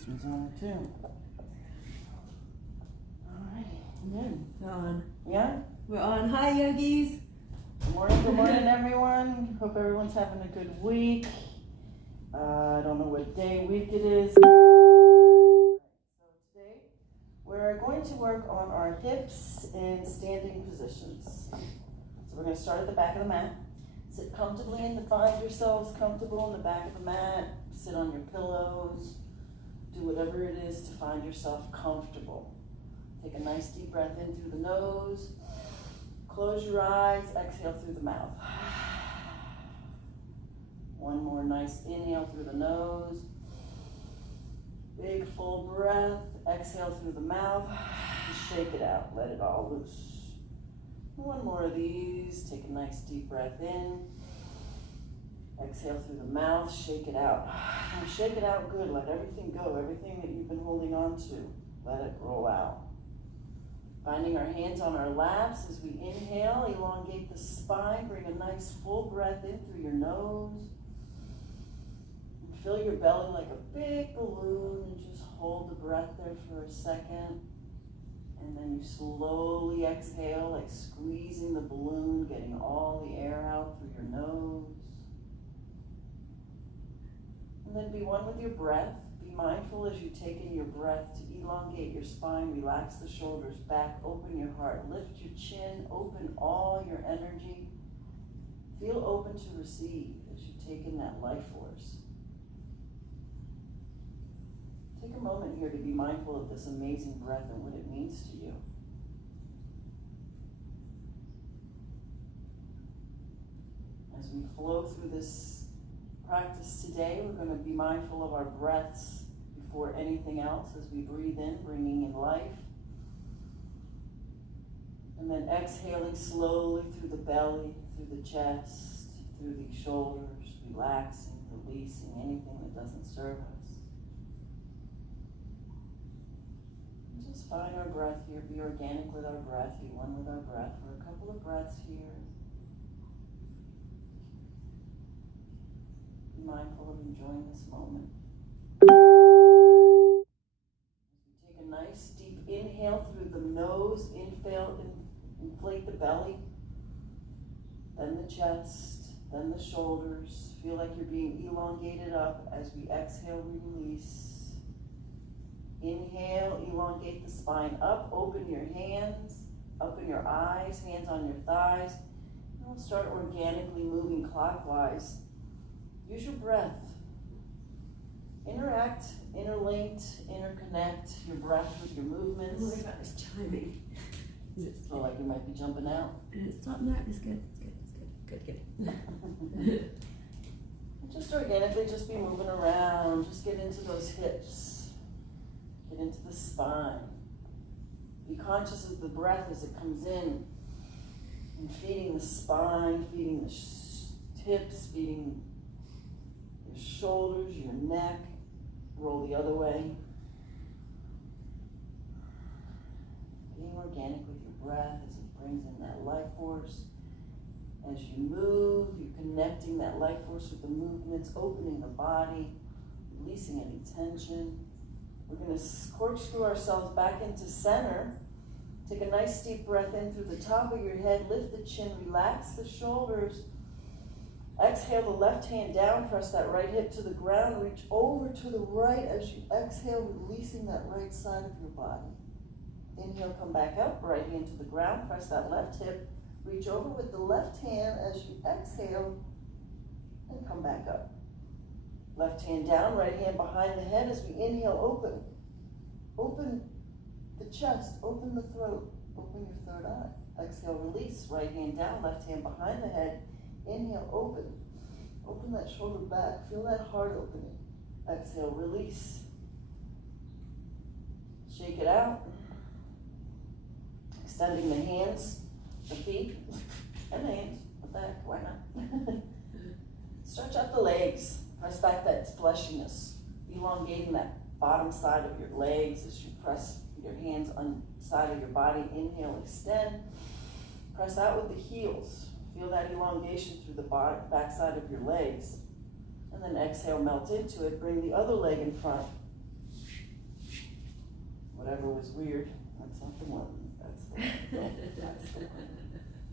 This one's on too. Alrighty, and then We're on. yeah. We're on. Hi, yogis. Good morning, everyone. Hope everyone's having a good week. I don't know what day, week it is. So today we're going to work on our hips in standing positions. So we're going to start at the back of the mat. Sit comfortably and find yourselves comfortable in the back of the mat. Sit on your pillows. Do whatever it is to find yourself comfortable. Take a nice deep breath in through the nose. Close your eyes, exhale through the mouth. One more nice inhale through the nose. Big full breath, exhale through the mouth. Shake it out, let it all loose. One more of these, take a nice deep breath in. Exhale through the mouth, shake it out. Now shake it out good, let everything go, everything that you've been holding on to, let it roll out. Finding our hands on our laps as we inhale, elongate the spine, bring a nice full breath in through your nose. And fill your belly like a big balloon and just hold the breath there for a second. And then you slowly exhale, like squeezing the balloon, getting all the air out through your nose. And then be one with your breath. Be mindful as you take in your breath to elongate your spine, relax the shoulders back, open your heart, lift your chin, open all your energy. Feel open to receive as you take in that life force. Take a moment here to be mindful of this amazing breath and what it means to you. As we flow through this practice today, we're going to be mindful of our breaths before anything else as we breathe in, bringing in life. And then exhaling slowly through the belly, through the chest, through the shoulders, relaxing, releasing anything that doesn't serve us. Just find our breath here, be organic with our breath, be one with our breath for a couple of breaths here. Be mindful of enjoying this moment. Take a nice deep inhale through the nose, inflate the belly, then the chest, then the shoulders. Feel like you're being elongated up. As we exhale, we release. Inhale, elongate the spine up, open your hands, open your eyes, hands on your thighs. And we'll start organically moving clockwise. Use your breath. Interact, interlinked, interconnect your breath with your movements. What about this chiming? Feel like you might be jumping out. Stop that. It's good. Good. Just organically, just be moving around. Just get into those hips. Get into the spine. Be conscious of the breath as it comes in and feeding the spine, feeding the hips, feeding your shoulders, your neck. Roll the other way. Being organic with your breath as it brings in that life force. As you move, you're connecting that life force with the movements, opening the body, releasing any tension. We're going to corkscrew ourselves back into center. Take a nice deep breath in through the top of your head. Lift the chin, relax the shoulders. Exhale the left hand down. Press that right hip to the ground. Reach over to the right as you exhale, releasing that right side of your body. Inhale, come back up. Right hand to the ground. Press that left hip. Reach over with the left hand as you exhale and come back up. Left hand down, right hand behind the head as we inhale, open. Open the chest, open the throat, open your third eye. Exhale, release, right hand down, left hand behind the head. Inhale, open. Open that shoulder back, feel that heart opening. Exhale, release. Shake it out. Extending the hands, the feet, and the hands. What the heck, why not? Stretch out the legs. Press back that fleshiness, elongating that bottom side of your legs as you press your hands on the side of your body. Inhale, extend. Press out with the heels. Feel that elongation through the back side of your legs. And then exhale, melt into it. Bring the other leg in front. Whatever was weird, that's not the one. That's the one. That's the one.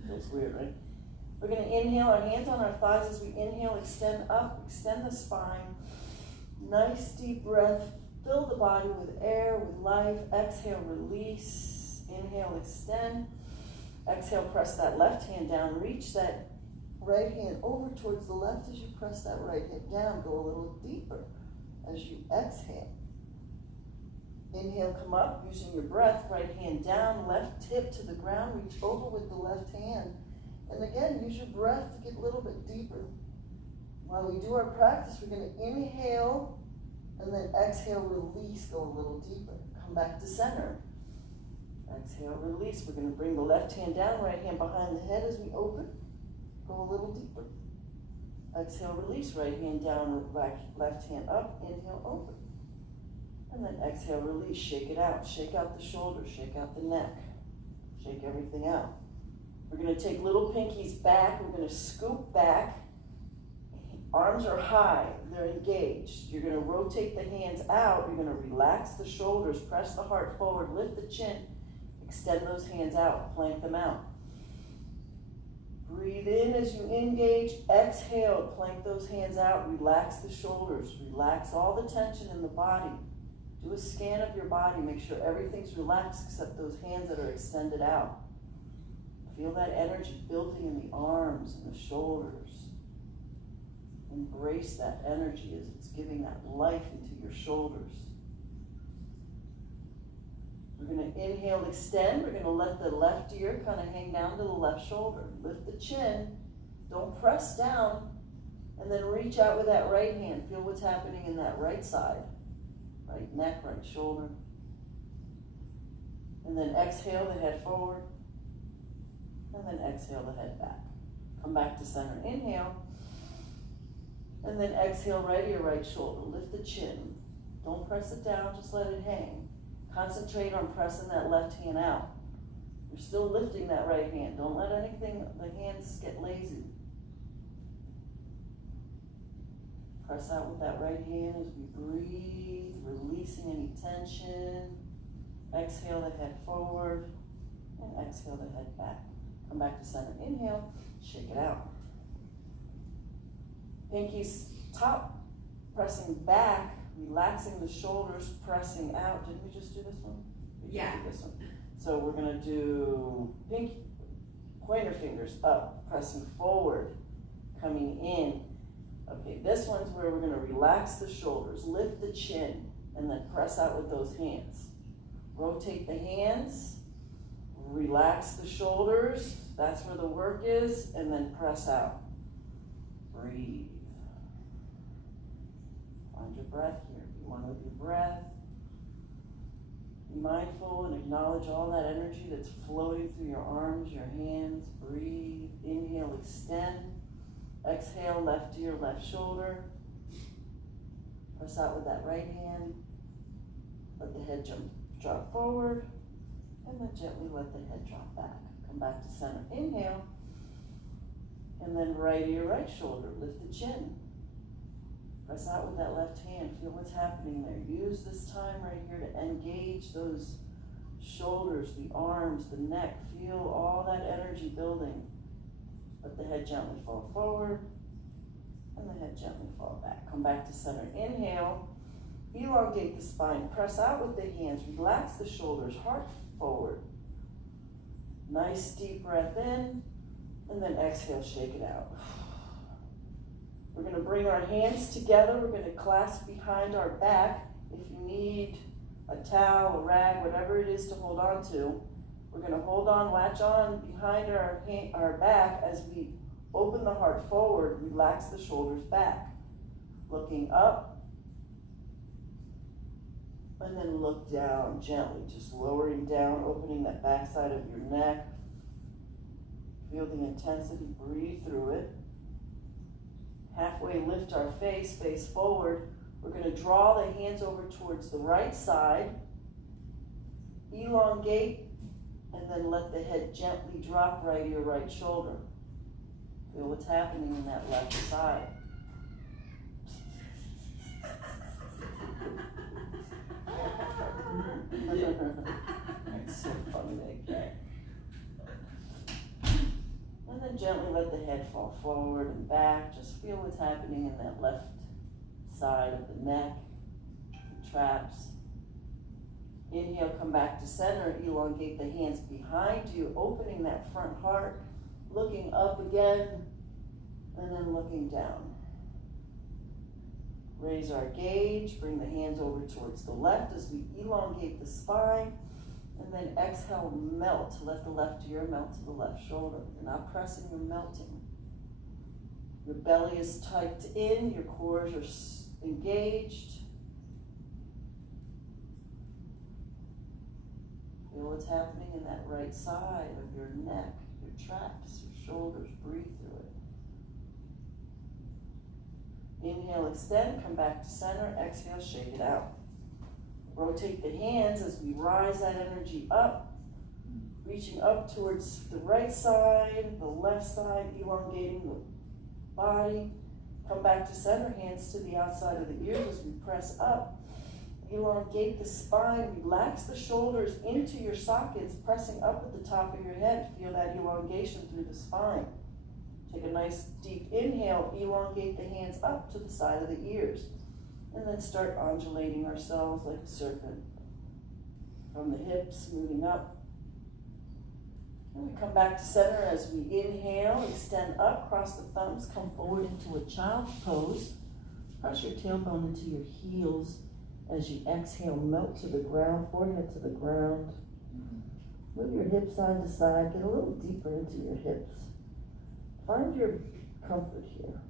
Feels weird, right? We're going to inhale, our hands on our thighs as we inhale, extend up, extend the spine. Nice deep breath. Fill the body with air, with life. Exhale, release. Inhale, extend. Exhale, press that left hand down. Reach that right hand over towards the left as you press that right hip down. Go a little deeper as you exhale. Inhale, come up using your breath. Right hand down, left hip to the ground. Reach over with the left hand. And again, use your breath to get a little bit deeper. While we do our practice, we're going to inhale and then exhale, release, go a little deeper. Come back to center. Exhale, release. We're going to bring the left hand down, right hand behind the head as we open. Go a little deeper. Exhale, release. Right hand down, left hand up. Inhale, open. And then exhale, release. Shake it out. Shake out the shoulders. Shake out the neck. Shake everything out. We're going to take little pinkies back. We're going to scoop back. Arms are high. They're engaged. You're going to rotate the hands out. You're going to relax the shoulders. Press the heart forward. Lift the chin. Extend those hands out. Plank them out. Breathe in as you engage. Exhale. Plank those hands out. Relax the shoulders. Relax all the tension in the body. Do a scan of your body. Make sure everything's relaxed except those hands that are extended out. Feel that energy building in the arms and the shoulders. Embrace that energy as it's giving that life into your shoulders. We're going to inhale, extend. We're going to let the left ear kind of hang down to the left shoulder. Lift the chin. Don't press down. And then reach out with that right hand. Feel what's happening in that right side. Right neck, right shoulder. And then exhale the head forward. And then exhale the head back. Come back to center. Inhale. And then exhale right ear, right shoulder. Lift the chin. Don't press it down, just let it hang. Concentrate on pressing that left hand out. You're still lifting that right hand. Don't let anything, the hands get lazy. Press out with that right hand as we breathe, releasing any tension. Exhale the head forward, and exhale the head back. Come back to center. Inhale, shake it out. Pinkies top, pressing back, relaxing the shoulders, pressing out. Didn't we just do this one? Yeah. This one. So we're going to do pointer fingers up, pressing forward, coming in. Okay, this one's where we're going to relax the shoulders, lift the chin, and then press out with those hands. Rotate the hands, relax the shoulders, that's where the work is, and then press out. Breathe. Find your breath here. Be one with your breath. Be mindful and acknowledge all that energy that's floating through your arms, your hands. Breathe. Inhale, extend. Exhale, left ear, left shoulder. Press out with that right hand. Let the head drop forward. And then gently let the head drop back. Come back to center. Inhale. And then right ear, right shoulder. Lift the chin. Press out with that left hand. Feel what's happening there. Use this time right here to engage those shoulders, the arms, the neck. Feel all that energy building. Let the head gently fall forward. And the head gently fall back. Come back to center. Inhale. Elongate the spine. Press out with the hands. Relax the shoulders. Heart forward. Nice deep breath in. And then exhale, shake it out. We're going to bring our hands together. We're going to clasp behind our back. If you need a towel, a rag, whatever it is to hold on to, we're going to hold on, latch on behind our back as we open the heart forward, relax the shoulders back. Looking up, and then look down gently, just lowering down, opening that back side of your neck. Feel the intensity, breathe through it. Halfway lift our face forward. We're going to draw the hands over towards the right side. Elongate, and then let the head gently drop right ear, right shoulder. Feel what's happening in that left side. It's so funny, that cat. And then gently let the head fall forward and back. Just feel what's happening in that left side of the neck, the traps. Inhale, come back to center, elongate the hands behind you, opening that front heart, looking up again, and then looking down. Raise our gauge, bring the hands over towards the left as we elongate the spine, and then exhale, melt. Let the left ear melt to the left shoulder. You're not pressing, you're melting. Your belly is tucked in, your cores are engaged. Feel what's happening in that right side of your neck, your traps, your shoulders. Breathe through it. Inhale, extend, come back to center. Exhale, shake it out. Rotate the hands as we rise that energy up, reaching up towards the right side, the left side, elongating the body. Come back to center, hands to the outside of the ears as we press up. Elongate the spine, relax the shoulders into your sockets, pressing up at the top of your head. Feel that elongation through the spine. Take a nice deep inhale, elongate the hands up to the side of the ears. And then start undulating ourselves like a serpent. From the hips, moving up. And we come back to center as we inhale, extend up, cross the thumbs, come forward into a child's pose. Press your tailbone into your heels. As you exhale, melt to the ground, forehead to the ground. Move your hips side to side, get a little deeper into your hips. Find your comfort here.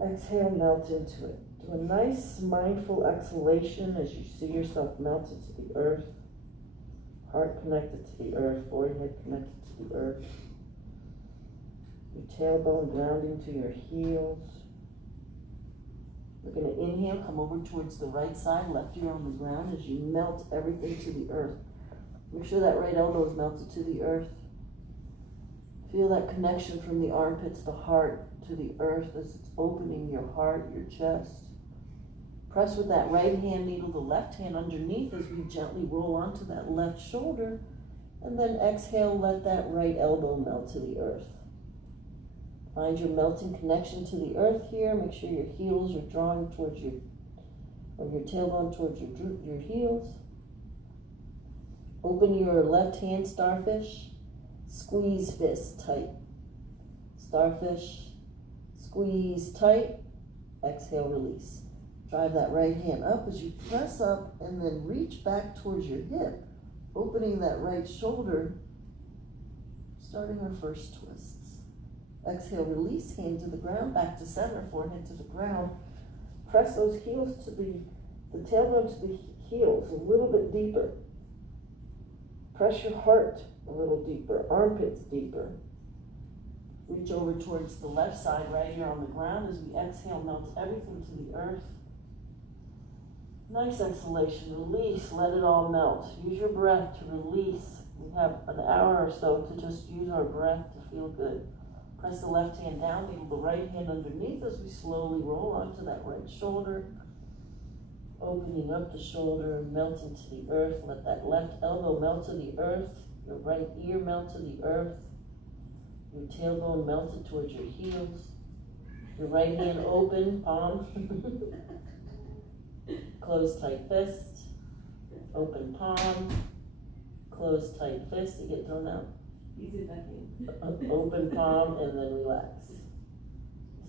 Exhale, melt into it. Do a nice mindful exhalation as you see yourself melted to the earth. Heart connected to the earth, forehead connected to the earth. Your tailbone grounding to your heels. We're going to inhale, come over towards the right side, left ear on the ground as you melt everything to the earth. Make sure that right elbow is melted to the earth. Feel that connection from the armpits, the heart, to the earth as it's opening your heart, your chest. Press with that right hand needle, the left hand underneath as we gently roll onto that left shoulder. And then exhale, let that right elbow melt to the earth. Find your melting connection to the earth here. Make sure your heels are drawing towards your tailbone towards your heels. Open your left hand, starfish. Squeeze fist tight. Starfish. Squeeze tight. Exhale, release. Drive that right hand up as you press up and then reach back towards your hip, opening that right shoulder, starting our first twists. Exhale, release, hand to the ground, back to center, forehead to the ground. Press those heels to the tailbone to the heels a little bit deeper. Press your heart a little deeper, armpits deeper. Reach over towards the left side, right here on the ground as we exhale, melt everything to the earth. Nice exhalation, release, let it all melt. Use your breath to release. We have an hour or so to just use our breath to feel good. Press the left hand down, needle the right hand underneath as we slowly roll onto that right shoulder. Opening up the shoulder, melting to the earth. Let that left elbow melt to the earth. Your right ear melt to the earth. Your tailbone melted towards your heels. Your right hand open, palm. Close tight fist. Open palm. Close tight fist. You get thrown out. Easy back in. Open palm and then relax.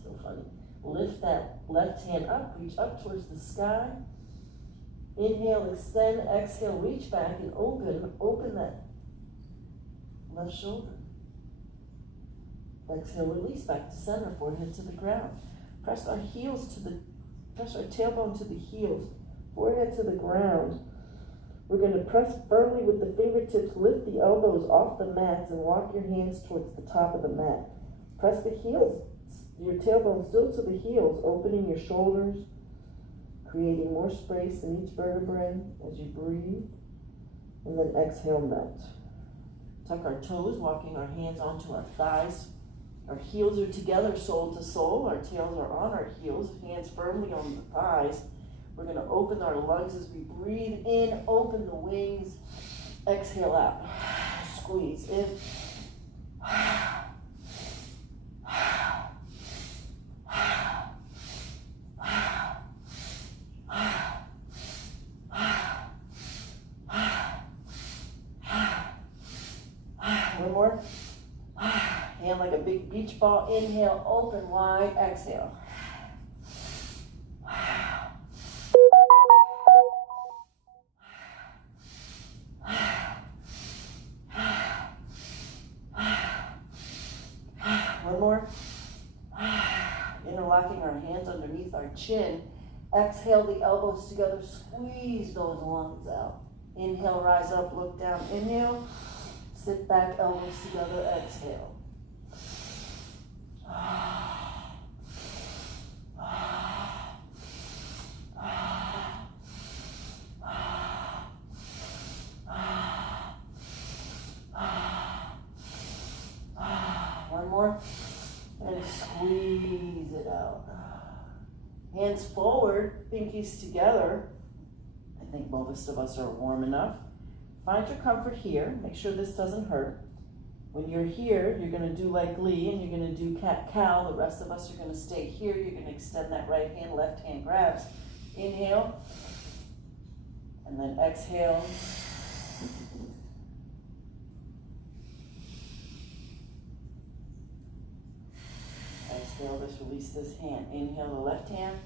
So funny. Lift that left hand up, reach up towards the sky. Inhale, extend, exhale, reach back and open that left shoulder. Exhale, release back to center, forehead to the ground. Press our tailbone to the heels, forehead to the ground. We're going to press firmly with the fingertips, lift the elbows off the mats and walk your hands towards the top of the mat. Press the heels, your tailbone still to the heels, opening your shoulders, creating more space in each vertebrae as you breathe. And then exhale, melt. Tuck our toes, walking our hands onto our thighs. Our heels are together, soul to soul. Our tails are on our heels, hands firmly on the thighs. We're going to open our lungs as we breathe in, open the wings, exhale out, squeeze in. One more. Hand like a big beach ball. Inhale, open wide, exhale. One more. Interlocking our hands underneath our chin. Exhale the elbows together. Squeeze those lungs out. Inhale, rise up, look down. Inhale. Sit back, elbows together. Exhale. One more. And squeeze it out. Hands forward, pinkies together. I think most of us are warm enough. Find your comfort here. Make sure this doesn't hurt. When you're here, you're going to do like Lee, and you're going to do cat-cow. The rest of us are going to stay here. You're going to extend that right hand, left hand grabs. Inhale. And then exhale. Exhale, let's release this hand. Inhale the left hand.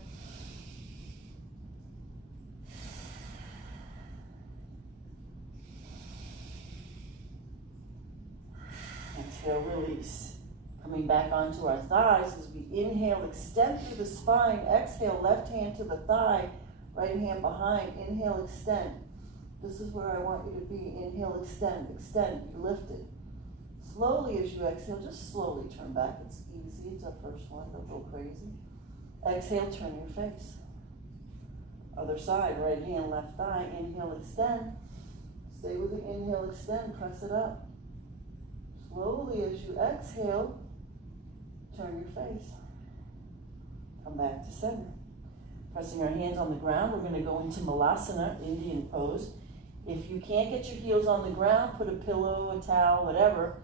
Exhale, release. Coming back onto our thighs as we inhale, extend through the spine. Exhale, left hand to the thigh, right hand behind. Inhale, extend. This is where I want you to be. Inhale, extend, extend. You lift it. Slowly as you exhale, just slowly turn back. It's easy. It's our first one. Don't go crazy. Exhale, turn your face. Other side, right hand, left thigh. Inhale, extend. Stay with the inhale, extend. Press it up. Slowly as you exhale, turn your face. Come back to center. Pressing our hands on the ground, we're going to go into Malasana, Indian pose. If you can't get your heels on the ground, put a pillow, a towel, whatever.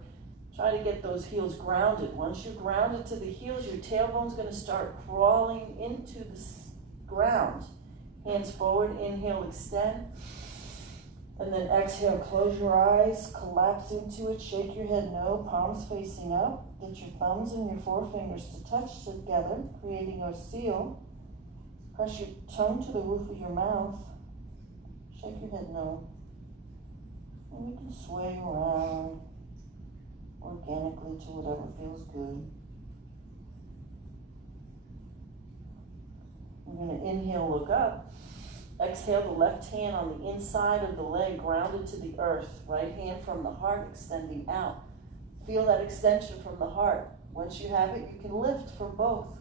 Try to get those heels grounded. Once you're grounded to the heels, your tailbone's going to start crawling into the ground. Hands forward, inhale, extend. And then exhale, close your eyes, collapse into it, shake your head no, palms facing up. Get your thumbs and your forefingers to touch together, creating a seal. Press your tongue to the roof of your mouth. Shake your head no. And you can sway around organically to whatever feels good. We're going to inhale, look up. Exhale, the left hand on the inside of the leg, grounded to the earth. Right hand from the heart, extending out. Feel that extension from the heart. Once you have it, you can lift for both.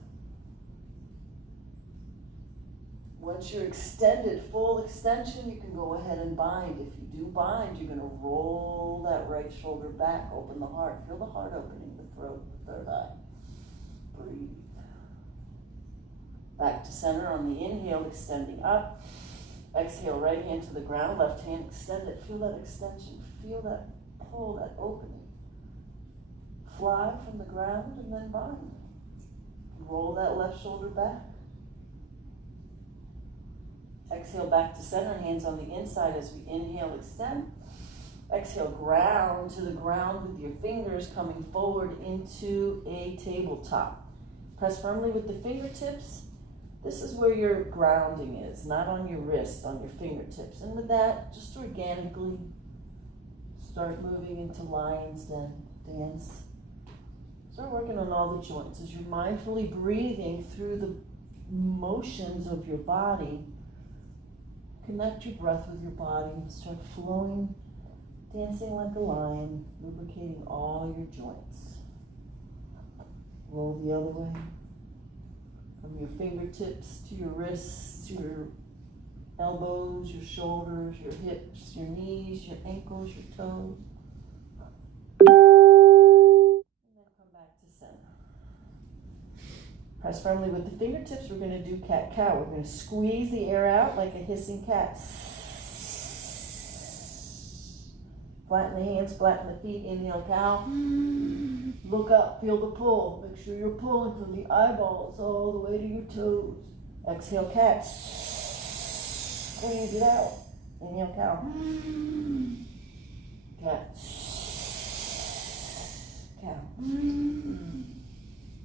Once you're extended, full extension, you can go ahead and bind. If you do bind, you're going to roll that right shoulder back, open the heart. Feel the heart opening, the throat, the third eye. Breathe. Back to center on the inhale, extending up. Exhale, right hand to the ground, left hand extended. Feel that extension. Feel that pull, that opening. Fly from the ground and then bind. Roll that left shoulder back. Exhale, back to center, hands on the inside as we inhale, extend. Exhale, ground to the ground with your fingers coming forward into a tabletop. Press firmly with the fingertips. This is where your grounding is, not on your wrist, on your fingertips. And with that, just organically start moving into lion's dance. Start working on all the joints. As you're mindfully breathing through the motions of your body, connect your breath with your body and start flowing, dancing like a lion, lubricating all your joints. Roll the other way. From your fingertips to your wrists, to your elbows, your shoulders, your hips, your knees, your ankles, your toes. And then come back to center. Press firmly with the fingertips. We're going to do cat-cow. We're going to squeeze the air out like a hissing cat. Flatten the hands, flatten the feet. Inhale, cow. Look up, feel the pull. Make sure you're pulling from the eyeballs all the way to your toes. Exhale, cat. Squeeze it out. Inhale, cow. Cat. Cow.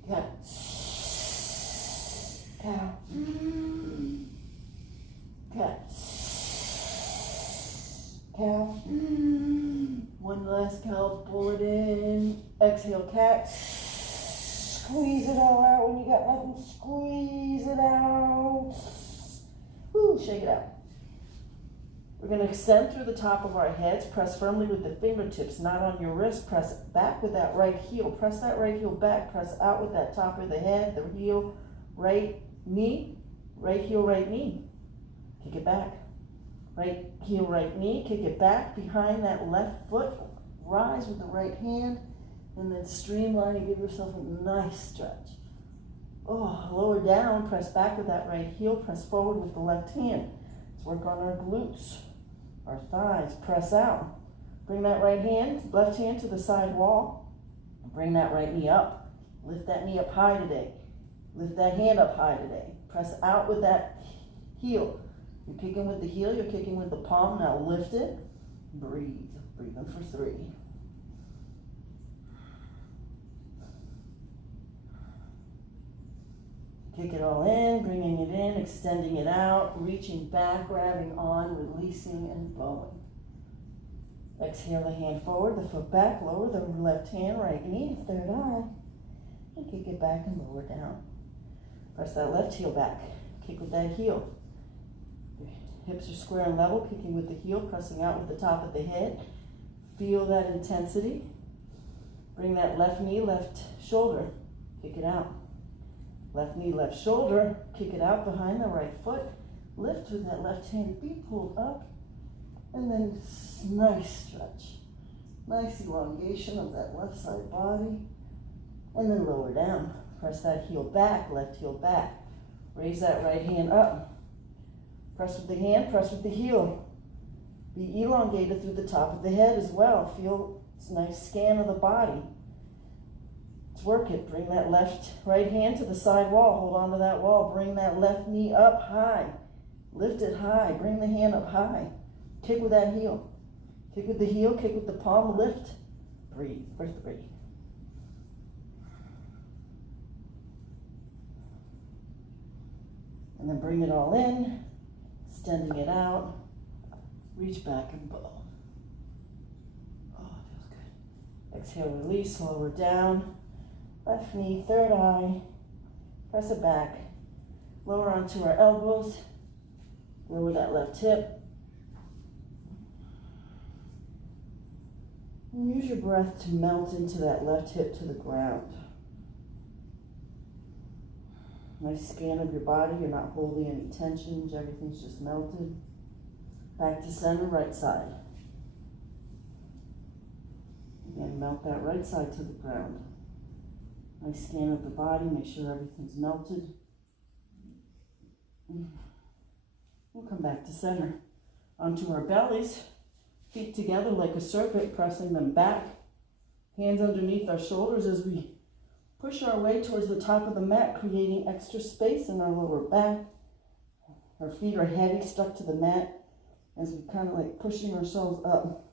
Cat. Cow. Cat. Cow. One last cow, pull it in. Exhale, cat. Squeeze it all out. When you got nothing, squeeze it out. Woo, shake it out. We're going to extend through the top of our heads. Press firmly with the fingertips, not on your wrist. Press back with that right heel. Press that right heel back. Press out with that top of the head, the heel, right knee, right heel, right knee. Kick it back. Right heel, right knee. Kick it back behind that left foot. Rise with the right hand. And then streamline and give yourself a nice stretch. Oh, lower down. Press back with that right heel. Press forward with the left hand. Let's work on our glutes, our thighs. Press out. Bring that right hand, left hand to the side wall. Bring that right knee up. Lift that knee up high today. Lift that hand up high today. Press out with that heel. You're kicking with the heel, you're kicking with the palm. Now lift it. Breathe. Breathe in for 3. Kick it all in, bringing it in, extending it out, reaching back, grabbing on, releasing and bowing. Exhale the hand forward, the foot back, lower the left hand, right knee, third eye, and kick it back and lower down. Press that left heel back, kick with that heel. Hips are square and level, kicking with the heel, pressing out with the top of the head. Feel that intensity. Bring that left knee, left shoulder, kick it out. Left knee, left shoulder, kick it out behind the right foot. Lift with that left hand, be pulled up. And then nice stretch. Nice elongation of that left side body. And then lower down. Press that heel back, left heel back. Raise that right hand up. Press with the hand, press with the heel. Be elongated through the top of the head as well. Feel this nice scan of the body. Let's work it. Bring that right hand to the side wall. Hold on to that wall. Bring that left knee up high. Lift it high. Bring the hand up high. Kick with that heel. Kick with the heel. Kick with the palm. Lift. Breathe for 3. And then bring it all in. Extending it out. Reach back and bow. Oh, it feels good. Exhale, release, lower down. Left knee, third eye. Press it back. Lower onto our elbows. Lower that left hip. And use your breath to melt into that left hip to the ground. Nice scan of your body. You're not holding any tensions. Everything's just melted. Back to center, right side. Again, melt that right side to the ground. Nice scan of the body. Make sure everything's melted. We'll come back to center. Onto our bellies. Feet together like a serpent, pressing them back. Hands underneath our shoulders as we push our way towards the top of the mat, creating extra space in our lower back. Our feet are heavy, stuck to the mat, as we kind of like pushing ourselves up.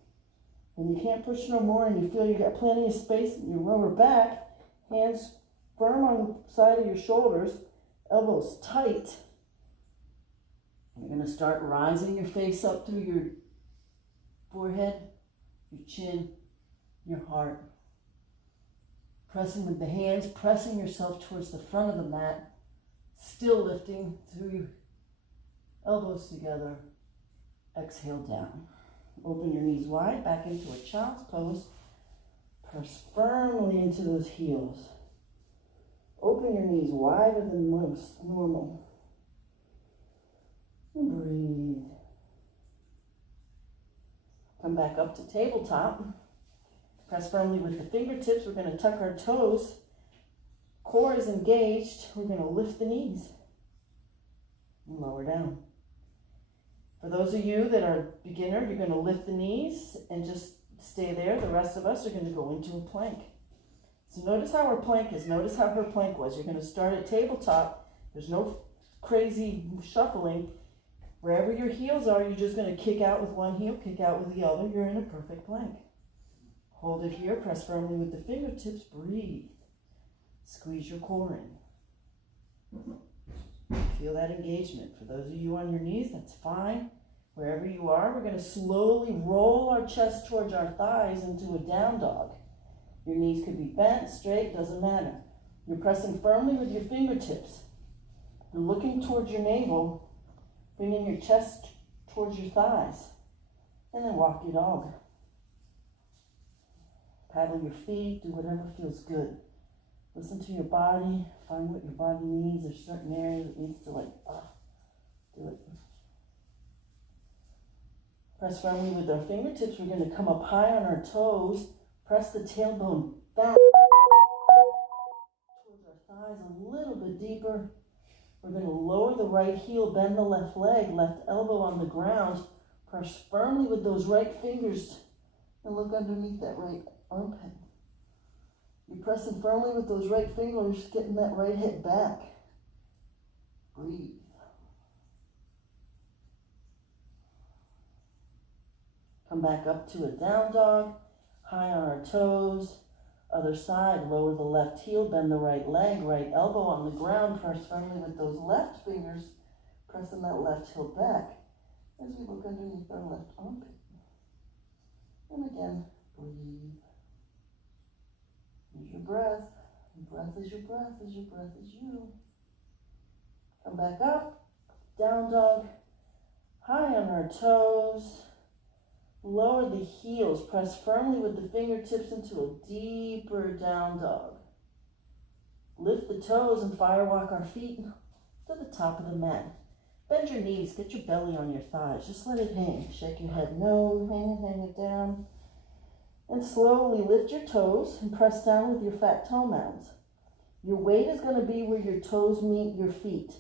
When you can't push no more and you feel you got plenty of space in your lower back, hands firm on the side of your shoulders, elbows tight. You're going to start rising your face up through your forehead, your chin, your heart. Pressing with the hands, pressing yourself towards the front of the mat, still lifting through your elbows together. Exhale down. Open your knees wide, back into a child's pose. Press firmly into those heels. Open your knees wider than most normal. And breathe. Come back up to tabletop. Press firmly with the fingertips. We're going to tuck our toes core is engaged, we're going to lift the knees and lower down. For those of you that are beginner, you're going to lift the knees and just stay there. The rest of us are going to go into a plank. So notice how her plank is. Notice how her plank was. You're going to start at tabletop. There's no crazy shuffling. Wherever your heels are, you're just going to kick out with one heel, kick out with the other. You're in a perfect plank. Hold it here. Press firmly with the fingertips. Breathe. Squeeze your core in. Feel that engagement. For those of you on your knees, that's fine. Wherever you are, we're going to slowly roll our chest towards our thighs into a down dog. Your knees could be bent, straight, doesn't matter. You're pressing firmly with your fingertips. You're looking towards your navel, bringing your chest towards your thighs, and then walk your dog. Paddle your feet, do whatever feels good. Listen to your body, find what your body needs. There's certain areas it needs to do it. Press firmly with our fingertips. We're going to come up high on our toes. Press the tailbone back towards our thighs a little bit deeper. We're going to lower the right heel, bend the left leg, left elbow on the ground. Press firmly with those right fingers and look underneath that right armpit. You're pressing firmly with those right fingers, getting that right hip back. Breathe. Come back up to a down dog, high on our toes. Other side, lower the left heel, bend the right leg, right elbow on the ground. Press firmly with those left fingers, pressing that left heel back as we look underneath our left armpit. And again, breathe. Use your breath. Breath is your breath, as your breath is you. Come back up, down dog, high on our toes. Lower the heels, press firmly with the fingertips into a deeper down dog. Lift the toes and firewalk our feet to the top of the mat. Bend your knees, get your belly on your thighs, just let it hang. Shake your head no, hang it down. And slowly lift your toes and press down with your fat toe mounds. Your weight is going to be where your toes meet your feet.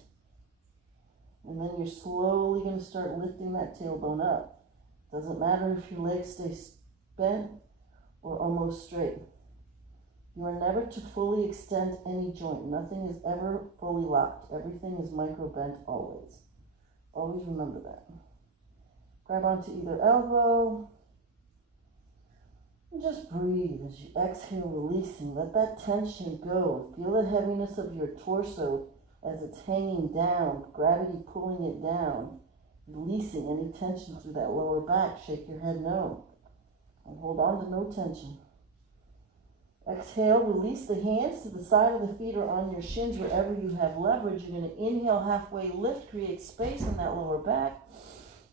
And then you're slowly going to start lifting that tailbone up. Doesn't matter if your legs stay bent or almost straight. You are never to fully extend any joint. Nothing is ever fully locked. Everything is micro bent always. Always remember that. Grab onto either elbow. And just breathe as you exhale, releasing. Let that tension go. Feel the heaviness of your torso as it's hanging down. Gravity pulling it down. Releasing any tension through that lower back. Shake your head no. And hold on to no tension. Exhale, release the hands to the side of the feet or on your shins wherever you have leverage. You're going to inhale, halfway lift, create space in that lower back.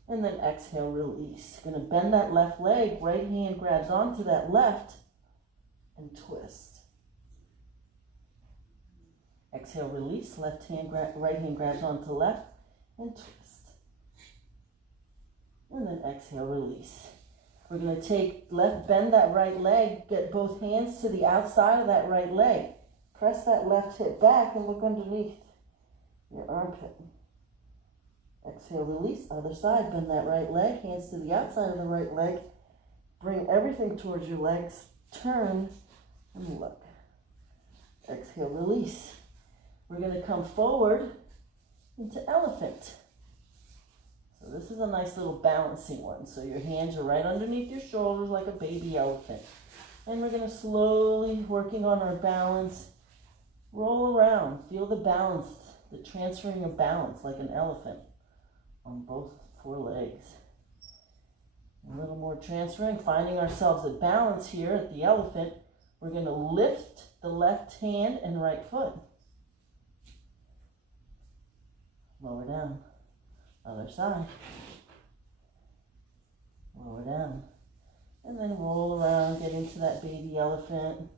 And then exhale, release. Going to bend that left leg. Right hand grabs onto that left and twist. Exhale, release. Left hand, right hand grabs onto left and twist. And then exhale, release. We're going to bend that right leg, get both hands to the outside of that right leg. Press that left hip back and look underneath your armpit. Exhale, release. Other side, bend that right leg, hands to the outside of the right leg. Bring everything towards your legs. Turn and look. Exhale, release. We're going to come forward into elephant. So this is a nice little balancing one. So your hands are right underneath your shoulders like a baby elephant. And we're going to slowly, working on our balance, roll around. Feel the balance, the transferring of balance like an elephant on both four legs. A little more transferring, finding ourselves at balance here at the elephant. We're going to lift the left hand and right foot. Lower down. Other side. Lower down. And then roll around, get into that baby elephant.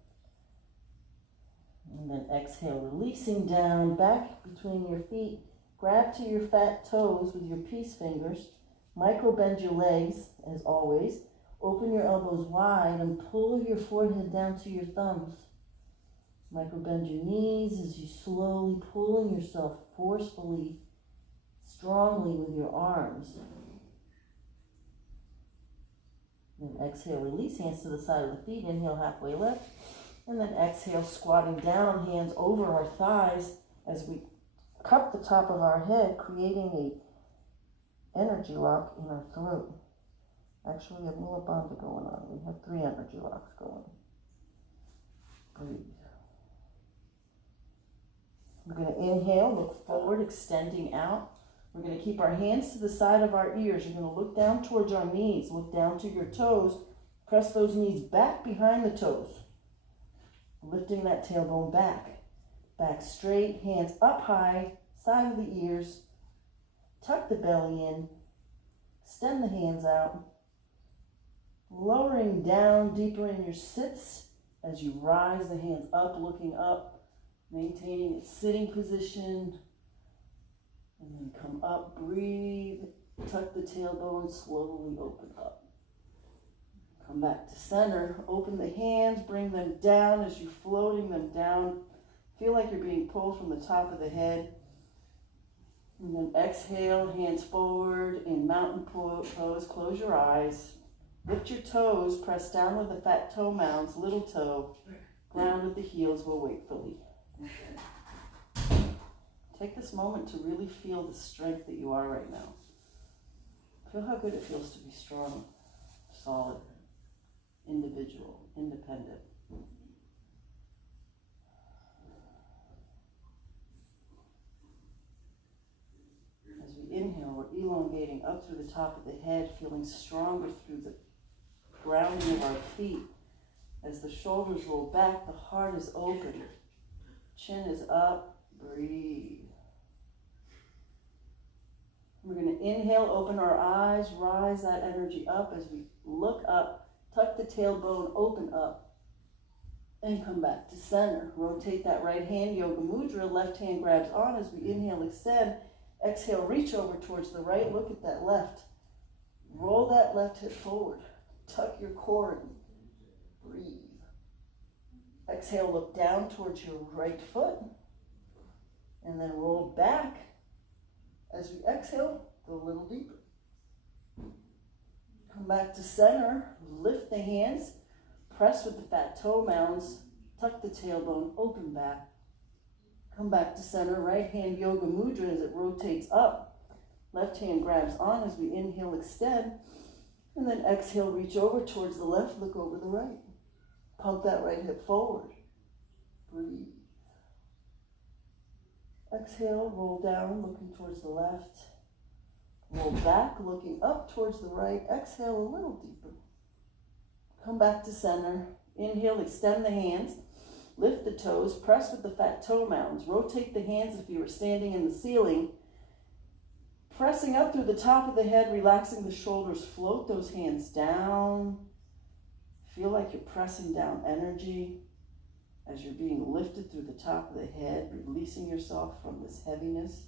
And then exhale, releasing down, back between your feet. Grab to your fat toes with your peace fingers. Micro bend your legs, as always. Open your elbows wide and pull your forehead down to your thumbs. Microbend your knees as you slowly pulling yourself forcefully, strongly with your arms. Then exhale, release, hands to the side of the feet. Inhale, halfway lift. And then exhale, squatting down, hands over our thighs as we cup the top of our head, creating a energy lock in our throat. Actually, we have Mula Bandha going on. We have 3 energy locks going. Breathe. We're going to inhale, look forward, extending out. We're going to keep our hands to the side of our ears. You're going to look down towards our knees, look down to your toes. Press those knees back behind the toes. Lifting that tailbone back. Back straight, hands up high, side of the ears. Tuck the belly in. Extend the hands out. Lowering down deeper in your sits as you rise the hands up, looking up, maintaining its sitting position. And then come up, breathe, tuck the tailbone, slowly open up. Come back to center, open the hands, bring them down as you're floating them down. Feel like you're being pulled from the top of the head. And then exhale, hands forward in mountain pose, close your eyes. Lift your toes, press down with the fat toe mounds, little toe, ground with the heels, we'll wait for Lee. Take this moment to really feel the strength that you are right now. Feel how good it feels to be strong, solid, individual, independent. As we inhale, we're elongating up through the top of the head, feeling stronger through the grounding of our feet. As the shoulders roll back, the heart is open. Chin is up, breathe. We're going to inhale, open our eyes, rise that energy up as we look up, tuck the tailbone, open up, and come back to center. Rotate that right hand, Yoga Mudra, left hand grabs on as we inhale, extend. Exhale, reach over towards the right, look at that left. Roll that left hip forward. Tuck your core in. Breathe. Exhale, look down towards your right foot. And then roll back. As we exhale, go a little deeper. Come back to center. Lift the hands. Press with the fat toe mounds. Tuck the tailbone, open back. Come back to center. Right hand Yoga Mudra as it rotates up. Left hand grabs on as we inhale, extend. And then exhale, reach over towards the left, look over the right. Pump that right hip forward. Breathe. Exhale, roll down, looking towards the left. Roll back, looking up towards the right. Exhale a little deeper. Come back to center. Inhale, extend the hands. Lift the toes, press with the fat toe mounds. Rotate the hands if you were standing in the ceiling. Pressing up through the top of the head, relaxing the shoulders. Float those hands down. Feel like you're pressing down energy as you're being lifted through the top of the head, releasing yourself from this heaviness.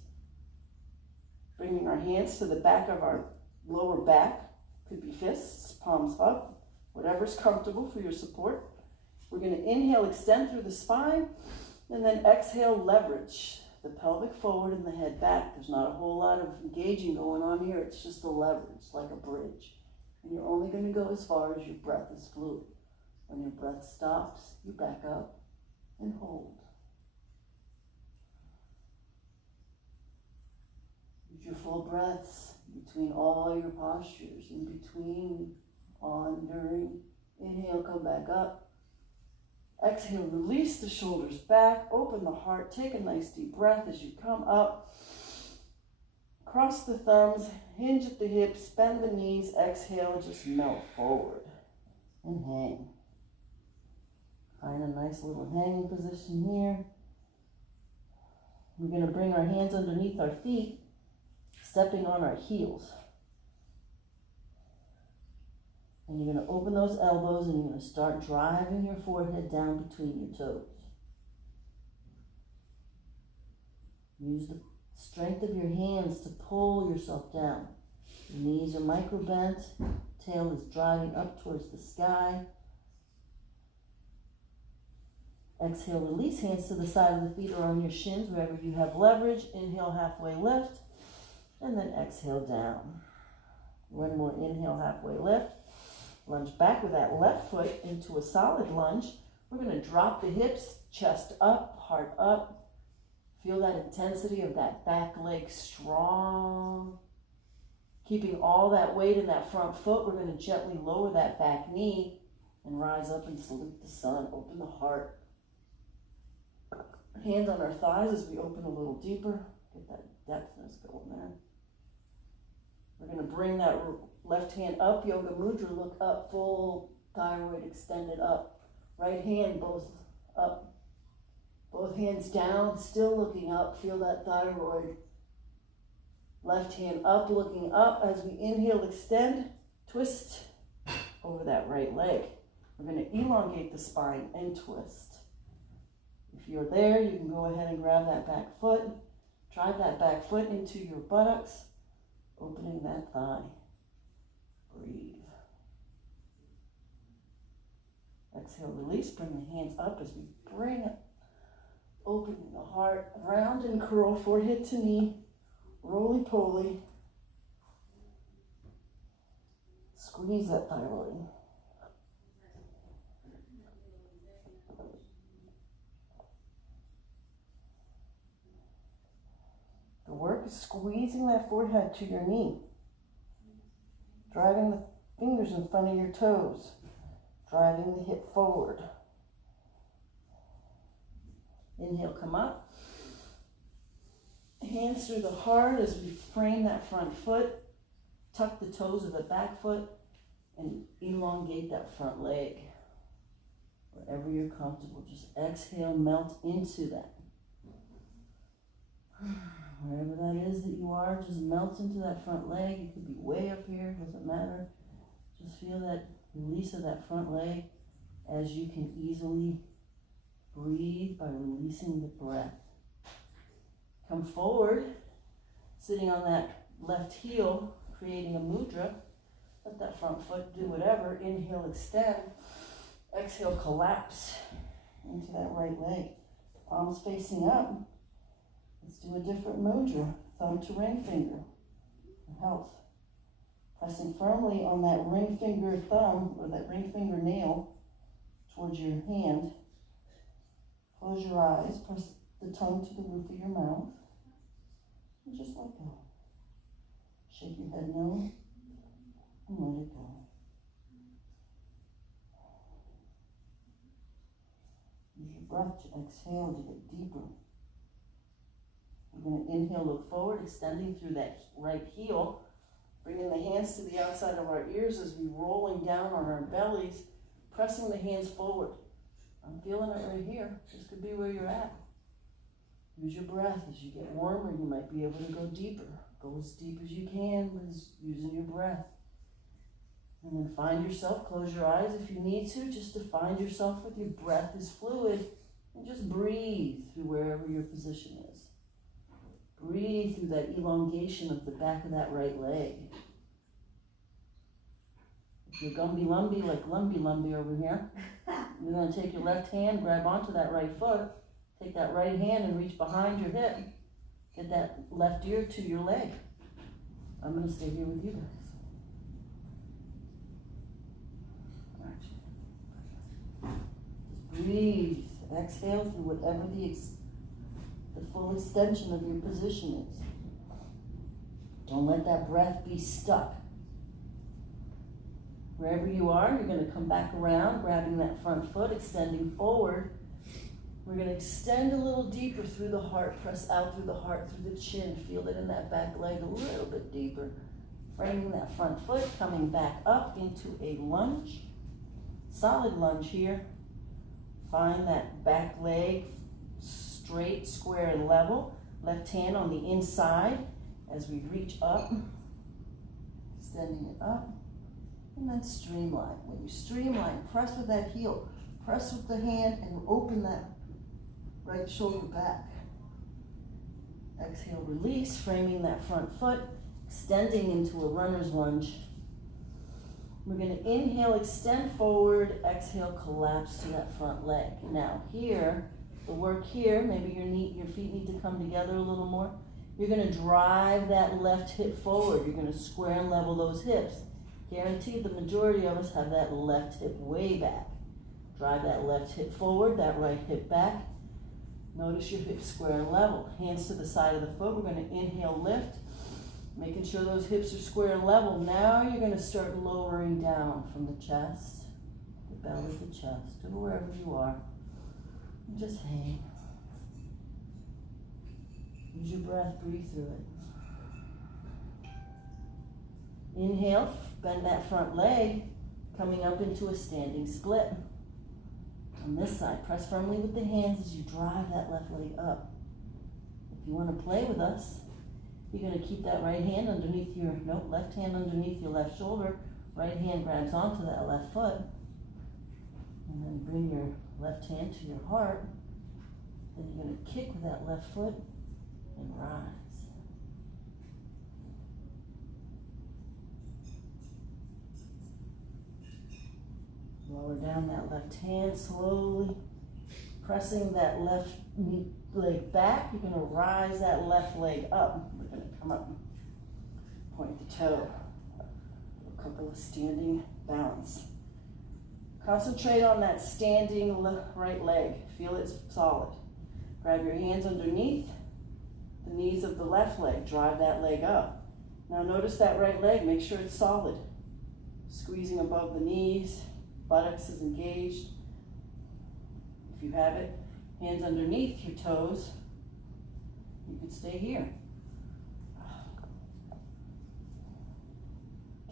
Bringing our hands to the back of our lower back. Could be fists, palms up, whatever's comfortable for your support. We're going to inhale, extend through the spine, and then exhale, leverage the pelvic forward and the head back. There's not a whole lot of engaging going on here. It's just a leverage, like a bridge. And you're only going to go as far as your breath is fluid. When your breath stops, you back up and hold. Use your full breaths between all your postures, in between, on, during. Inhale, come back up. Exhale, release the shoulders back, open the heart, take a nice deep breath as you come up. Cross the thumbs, hinge at the hips, bend the knees, exhale, just melt forward and hang. Find a nice little hanging position here. We're going to bring our hands underneath our feet, stepping on our heels. And you're going to open those elbows and you're going to start driving your forehead down between your toes. Use the strength of your hands to pull yourself down. Your knees are micro bent, tail is driving up towards the sky. Exhale, release, hands to the side of the feet or on your shins, wherever you have leverage. Inhale, halfway lift, and then exhale down. One more inhale, halfway lift. Lunge back with that left foot into a solid lunge. We're going to drop the hips, chest up, heart up. Feel that intensity of that back leg strong. Keeping all that weight in that front foot, we're going to gently lower that back knee and rise up and salute the sun. Open the heart. Hands on our thighs as we open a little deeper. Get that depthness going there. We're going to bring that left hand up, yoga mudra, look up, full thyroid extended up. Right hand both up. Both hands down, still looking up, feel that thyroid. Left hand up, looking up. As we inhale, extend, twist over that right leg. We're going to elongate the spine and twist. If you're there, you can go ahead and grab that back foot. Drive that back foot into your buttocks, opening that thigh. Breathe. Exhale, release. Bring the hands up as we bring it. Opening the heart, round and curl, forehead to knee, roly-poly. Squeeze that thyroid. The work is squeezing that forehead to your knee. Driving the fingers in front of your toes. Driving the hip forward. Inhale, come up. Hands through the heart as we frame that front foot. Tuck the toes of the back foot and elongate that front leg. Wherever you're comfortable, just exhale, melt into that. Wherever that is that you are, just melt into that front leg. It could be way up here, doesn't matter. Just feel that release of that front leg as you can easily breathe by releasing the breath. Come forward, sitting on that left heel, creating a mudra. Let that front foot do whatever. Inhale, extend. Exhale, collapse into that right leg. Palms facing up. Let's do a different mudra. Thumb to ring finger for health. Pressing firmly on that ring finger thumb or that ring finger nail towards your hand. Close your eyes. Press the tongue to the roof of your mouth. And just let go. Shake your head no and let it go. Use your breath to exhale to get deeper. We're going to inhale, look forward, extending through that right heel. Bringing the hands to the outside of our ears as we're rolling down on our bellies, pressing the hands forward. I'm feeling it right here. This could be where you're at. Use your breath. As you get warmer, you might be able to go deeper. Go as deep as you can with using your breath. And then find yourself, close your eyes if you need to, just to find yourself with your breath is fluid. And just breathe through wherever your position is. Breathe through that elongation of the back of that right leg. If you're Gumby-lumby, like Lumby-lumby over here, you're going to take your left hand, grab onto that right foot, take that right hand and reach behind your hip. Get that left ear to your leg. I'm going to stay here with you guys. Just breathe. Exhale through whatever the full extension of your position is. Don't let that breath be stuck. Wherever you are, you're going to come back around, grabbing that front foot, extending forward. We're going to extend a little deeper through the heart, press out through the heart, through the chin. Feel it in that back leg a little bit deeper. Framing that front foot, coming back up into a lunge. Solid lunge here. Find that back leg straight, square, and level. Left hand on the inside as we reach up. Extending it up. And then streamline. When you streamline, press with that heel. Press with the hand and open that right shoulder back. Exhale, release, framing that front foot, extending into a runner's lunge. We're going to inhale, extend forward, exhale, collapse to that front leg. Now here, the work here, maybe your feet need to come together a little more. You're going to drive that left hip forward. You're going to square and level those hips. Guaranteed the majority of us have that left hip way back. Drive that left hip forward, that right hip back. Notice your hips square and level. Hands to the side of the foot. We're going to inhale, lift. Making sure those hips are square and level. Now you're going to start lowering down from the chest, the belly, the chest, or wherever you are. And just hang. Use your breath, breathe through it. Inhale, bend that front leg, coming up into a standing split. On this side, press firmly with the hands as you drive that left leg up. If you want to play with us, you're going to keep that right hand underneath your, left hand underneath your left shoulder. Right hand grabs onto that left foot. And then bring your left hand to your heart. Then you're going to kick with that left foot and rise. Lower down that left hand slowly. Pressing that left leg back, you're going to rise that left leg up. We're going to come up, point the toe. A couple of standing balance. Concentrate on that standing right leg. Feel it's solid. Grab your hands underneath the knees of the left leg. Drive that leg up. Now notice that right leg. Make sure it's solid. Squeezing above the knees. Buttocks is engaged. If you have it, hands underneath your toes. You can stay here.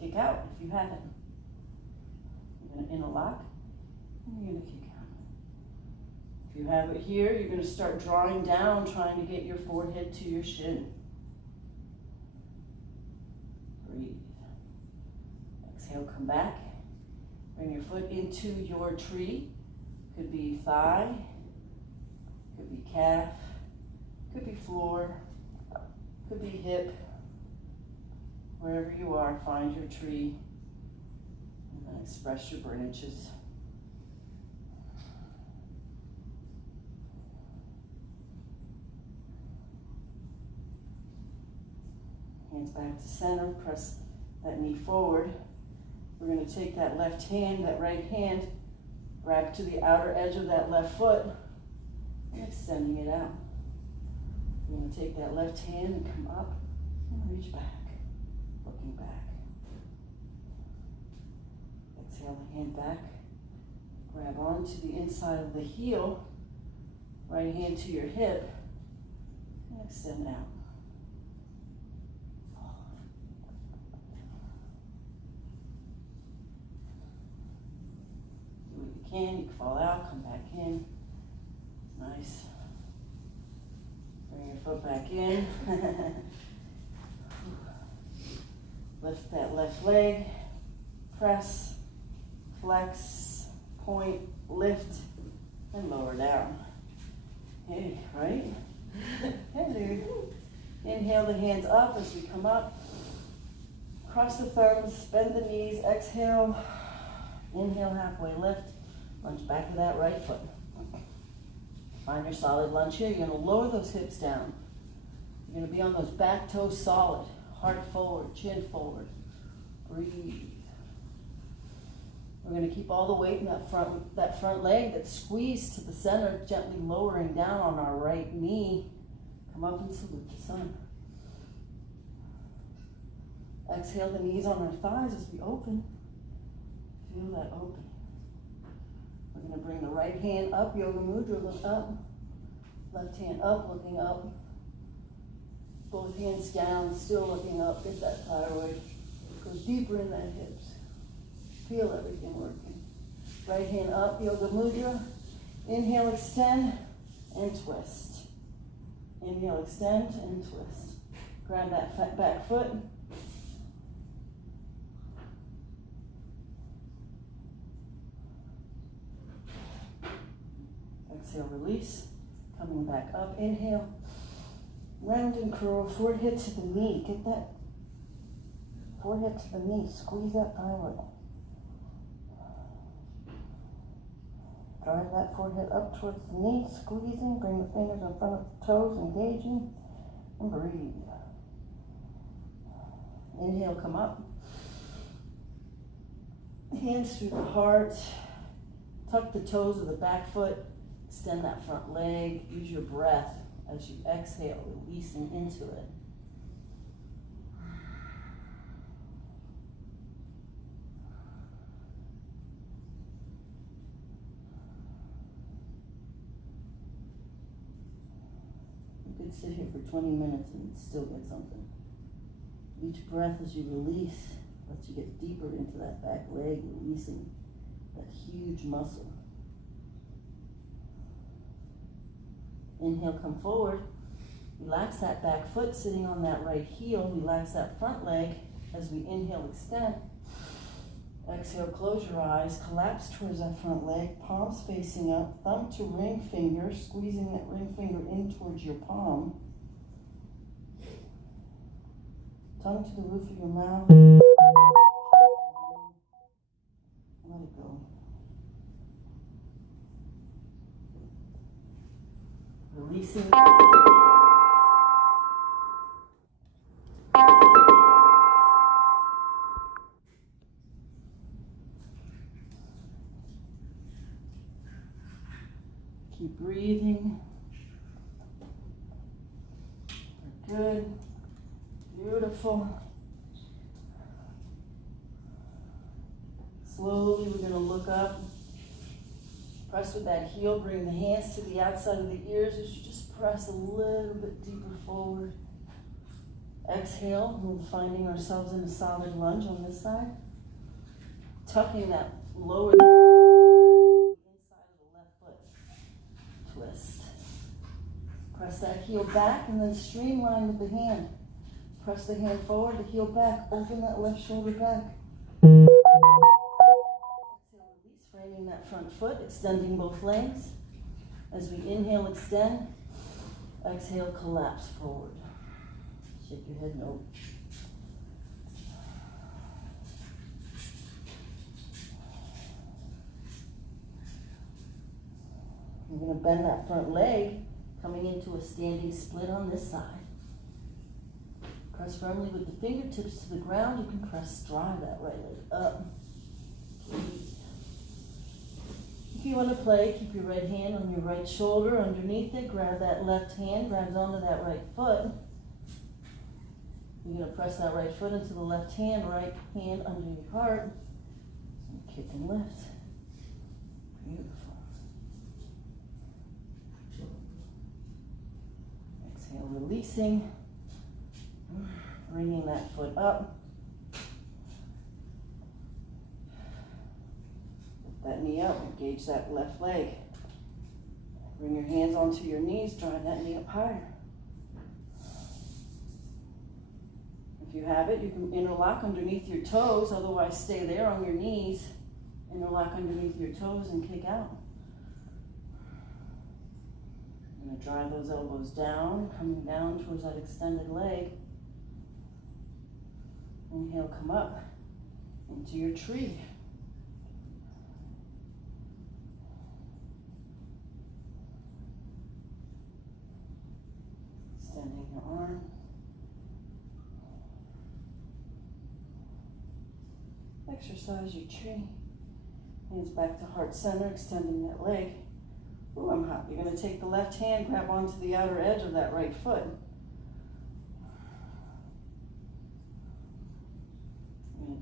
Kick out if you have it. You're going to interlock and you're going to kick out. If you have it here, you're going to start drawing down, trying to get your forehead to your shin. Breathe. Exhale, come back. Bring your foot into your tree. Could be thigh, could be calf, could be floor, could be hip. Wherever you are, find your tree and then express your branches. Hands back to center, press that knee forward. We're going to take that left hand, that right hand, grab to the outer edge of that left foot and extending it out. You're going to take that left hand and come up and reach back, looking back. Exhale the hand back. Grab onto the inside of the heel, right hand to your hip, and extend out. You can fall out, come back in. Nice. Bring your foot back in. Lift that left leg. Press, flex, point, lift, and lower down. Hey, right? Hey, dude. Inhale the hands up as we come up. Cross the thumbs, bend the knees, exhale. Inhale, halfway lift. Lunge back to that right foot. Find your solid lunge here. You're going to lower those hips down. You're going to be on those back toes solid. Heart forward, chin forward. Breathe. We're going to keep all the weight in that front leg that's squeezed to the center, gently lowering down on our right knee. Come up and salute the sun. Exhale the knees on our thighs as we open. Feel that open. We're going to bring the right hand up, Yoga Mudra, look up. Left hand up, looking up. Both hands down, still looking up. Get that thyroid. Go deeper in that hips. Feel everything working. Right hand up, Yoga Mudra. Inhale, extend, and twist. Inhale, extend, and twist. Grab that back foot. Exhale, release. Coming back up, inhale. Round and curl, forehead to the knee. Get that forehead to the knee. Squeeze that thyroid. Drive that forehead up towards the knees, squeezing. Bring the fingers in front of the toes, engaging. And breathe. Inhale, come up. Hands through the heart. Tuck the toes of the back foot. Extend that front leg. Use your breath as you exhale, releasing into it. You could sit here for 20 minutes and still get something. Each breath as you release lets you get deeper into that back leg, releasing that huge muscle. Inhale, come forward. Relax that back foot sitting on that right heel. Relax that front leg as we inhale, extend. Exhale, close your eyes. Collapse towards that front leg. Palms facing up. Thumb to ring finger. Squeezing that ring finger in towards your palm. Tongue to the roof of your mouth. Let it go. Releasing. Keep breathing. Good. Beautiful. Slowly, we're going to look up. Press with that heel. Bring the hands to the outside of the ears as you just press a little bit deeper forward. Exhale. We're finding ourselves in a solid lunge on this side. Tucking that lower inside of the left foot. Twist. Press that heel back and then streamline with the hand. Press the hand forward, the heel back. Open that left shoulder back. Exhale, release, framing that front foot, extending both legs. As we inhale, extend. Exhale, collapse forward. Shake your head no. You're going to bend that front leg, coming into a standing split on this side. Press firmly with the fingertips to the ground. You can drive that right leg up. If you want to play, keep your right hand on your right shoulder underneath it. Grab that left hand, grabs onto that right foot. You're going to press that right foot into the left hand, right hand under your heart. And kick and lift. Beautiful. Exhale, releasing. Bringing that foot up. Lift that knee up, engage that left leg. Bring your hands onto your knees, drive that knee up higher. If you have it, you can interlock underneath your toes, otherwise stay there on your knees. Interlock underneath your toes and kick out. You're going to drive those elbows down, coming down towards that extended leg. Inhale, come up into your tree. Extending your arm. Exercise your tree. Hands back to heart center, extending that leg. Ooh, I'm hot. You're going to take the left hand, grab onto the outer edge of that right foot.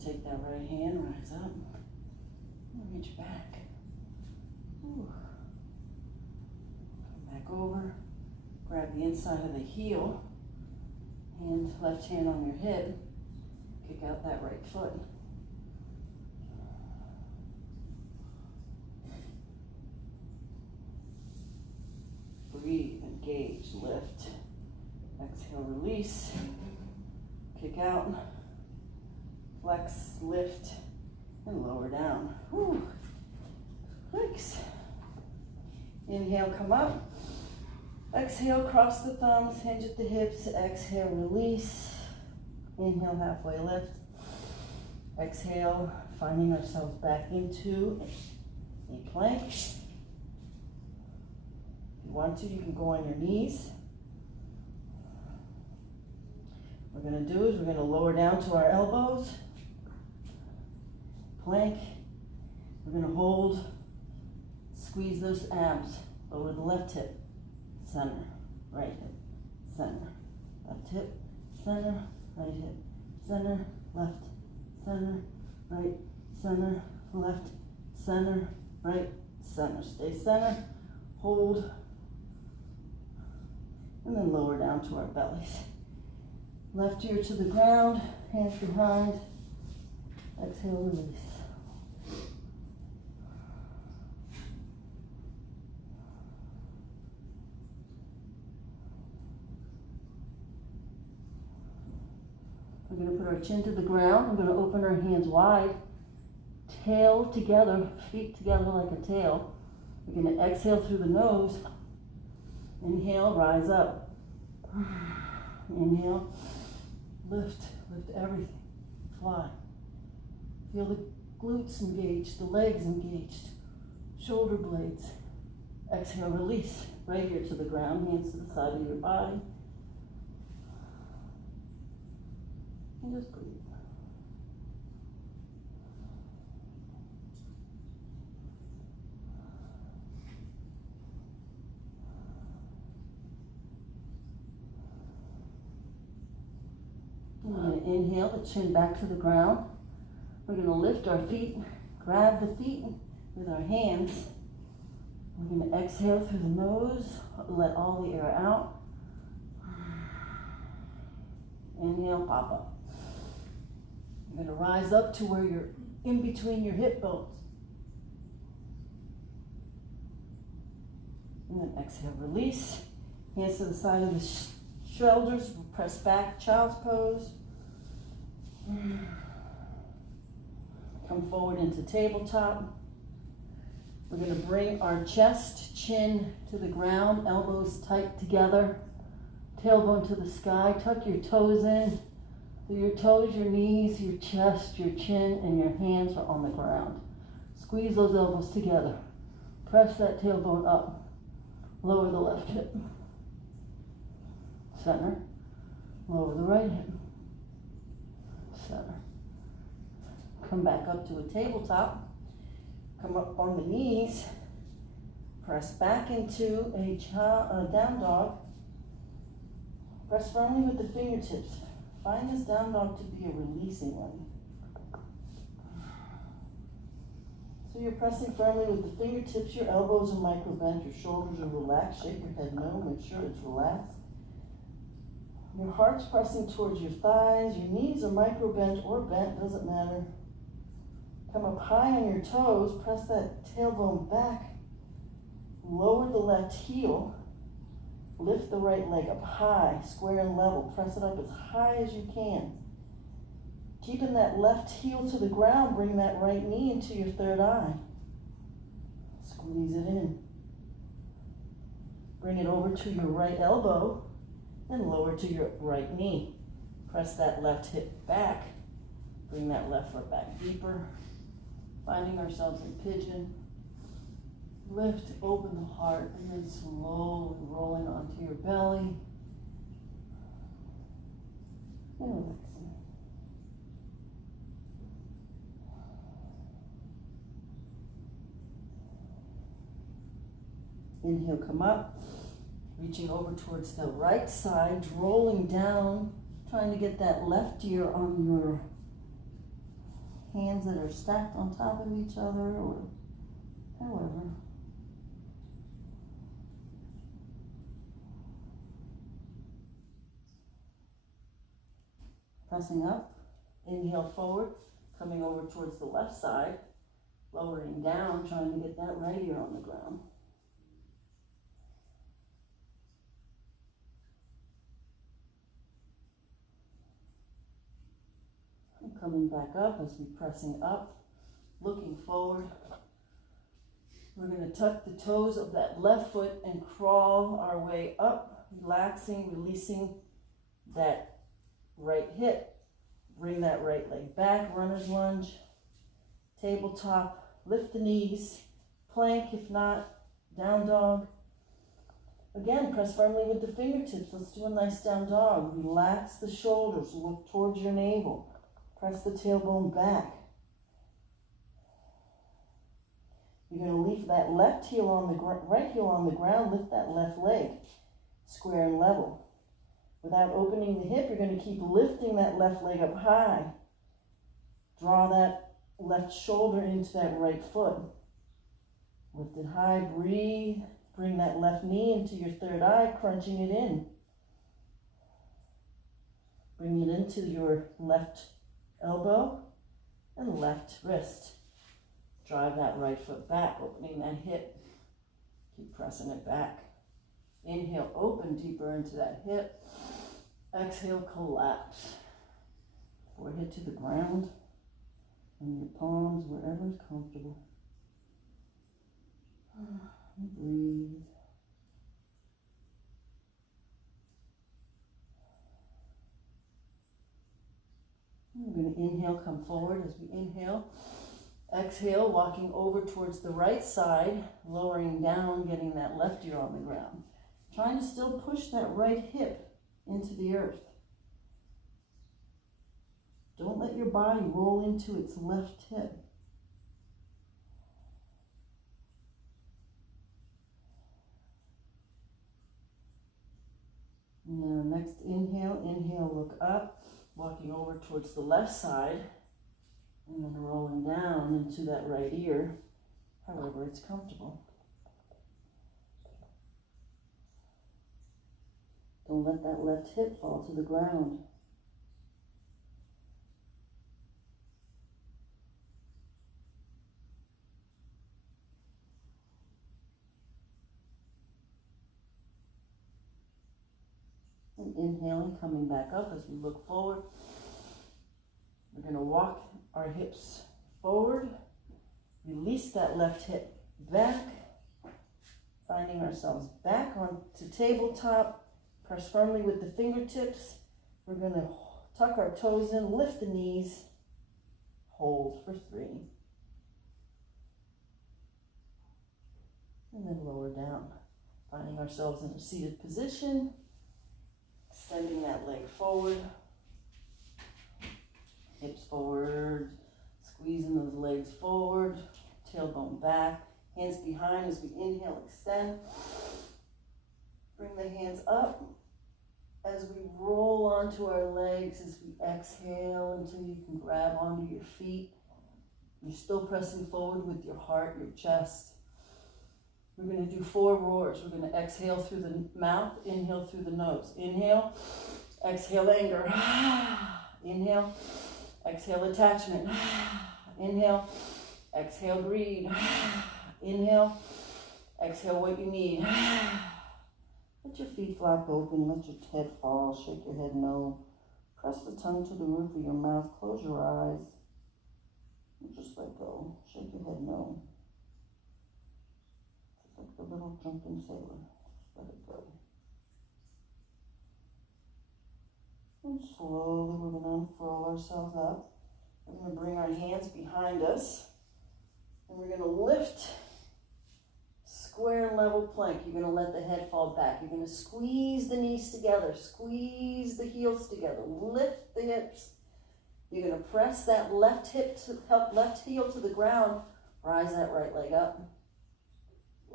Take that right hand, rise up, and reach back. Ooh. Come back over, grab the inside of the heel, and left hand on your hip, kick out that right foot. Breathe, engage, lift. Exhale, release, kick out. Flex, lift, and lower down. Whew. Thanks. Inhale, come up. Exhale, cross the thumbs, hinge at the hips. Exhale, release. Inhale, halfway lift. Exhale, finding ourselves back into a plank. want to, you can go on your knees. What we're going to do is we're going to lower down to our elbows. Plank. We're going to hold, squeeze those abs. Lower the left hip, center, right hip, center. Left hip, center, right hip, center, left, center, right, center, left, center, right, center. Stay center, hold, and then lower down to our bellies. Left ear to the ground, hands behind, exhale, release. We're going to put our chin to the ground. We're going to open our hands wide, tail together, feet together like a tail. We're going to exhale through the nose. Inhale, rise up. Inhale, lift everything, fly. Feel the glutes engaged, the legs engaged, shoulder blades. Exhale, release, right ear to the ground, hands to the side of your body. And just breathe. We're going to inhale the chin back to the ground. We're going to lift our feet, grab the feet with our hands. We're going to exhale through the nose, let all the air out. Inhale, pop up. You're going to rise up to where you're in between your hip bones. And then exhale, release. Hands to the side of the shoulders, press back, child's pose. Come forward into tabletop. We're going to bring our chest, chin to the ground, elbows tight together, tailbone to the sky. Tuck your toes in. So your toes, your knees, your chest, your chin, and your hands are on the ground. Squeeze those elbows together. Press that tailbone up. Lower the left hip. Center. Lower the right hip. Center. Come back up to a tabletop. Come up on the knees. Press back into a down dog. Press firmly with the fingertips. Find this down dog to be a releasing one. So you're pressing firmly with the fingertips. Your elbows are micro bent. Your shoulders are relaxed. Shake your head no. Make sure it's relaxed. Your heart's pressing towards your thighs. Your knees are micro bent or bent. Doesn't matter. Come up high on your toes. Press that tailbone back. Lower the left heel. Lift the right leg up high, square and level. Press it up as high as you can. Keeping that left heel to the ground, bring that right knee into your third eye. Squeeze it in. Bring it over to your right elbow and lower to your right knee. Press that left hip back. Bring that left foot back deeper. Finding ourselves in pigeon. Lift, open the heart, and then slowly rolling onto your belly. And relaxing. Inhale, come up. Reaching over towards the right side, rolling down, trying to get that left ear on your hands that are stacked on top of each other or however. Pressing up, inhale forward, coming over towards the left side, lowering down, trying to get that right ear on the ground. And coming back up as we're pressing up, looking forward. We're going to tuck the toes of that left foot and crawl our way up, relaxing, releasing that right hip. Bring that right leg back, runner's lunge, tabletop, lift the knees, plank if not, down dog. Again, press firmly with the fingertips. Let's do a nice down dog. Relax the shoulders. Look towards your navel. Press the tailbone back. You're going to leave that left heel on the right heel on the ground. Lift that left leg square and level. Without opening the hip, you're going to keep lifting that left leg up high. Draw that left shoulder into that right foot. Lift it high. Breathe. Bring that left knee into your third eye, crunching it in. Bring it into your left elbow and left wrist. Drive that right foot back, opening that hip. Keep pressing it back. Inhale, open deeper into that hip. Exhale, collapse. Forehead to the ground and your palms wherever is comfortable. Breathe. We're going to inhale, come forward as we inhale. Exhale, walking over towards the right side, lowering down, getting that left ear on the ground. Trying to still push that right hip into the earth. Don't let your body roll into its left hip. Now, next inhale, look up, walking over towards the left side, and then rolling down into that right ear, however it's comfortable. Don't let that left hip fall to the ground. And inhaling, coming back up as we look forward. We're going to walk our hips forward. Release that left hip back. Finding ourselves back onto tabletop. Press firmly with the fingertips. We're going to tuck our toes in, lift the knees. Hold for 3. And then lower down. Finding ourselves in a seated position. Extending that leg forward, hips forward, squeezing those legs forward, tailbone back, hands behind as we inhale, extend. Bring the hands up as we roll onto our legs as we exhale until you can grab onto your feet. You're still pressing forward with your heart, your chest. We're going to do 4 roars. We're going to exhale through the mouth, inhale through the nose. Inhale, exhale anger. Inhale, exhale attachment. Inhale, exhale greed. Inhale, exhale what you need. Let your feet flap open, let your head fall, shake your head no. Press the tongue to the roof of your mouth, close your eyes. And just let go, shake your head no. Like the little drunken sailor. Just let it go. And slowly we're going to unfurl ourselves up. We're going to bring our hands behind us. And we're going to lift square and level plank. You're going to let the head fall back. You're going to squeeze the knees together. Squeeze the heels together. Lift the hips. You're going to press that left hip to help left heel to the ground. Rise that right leg up.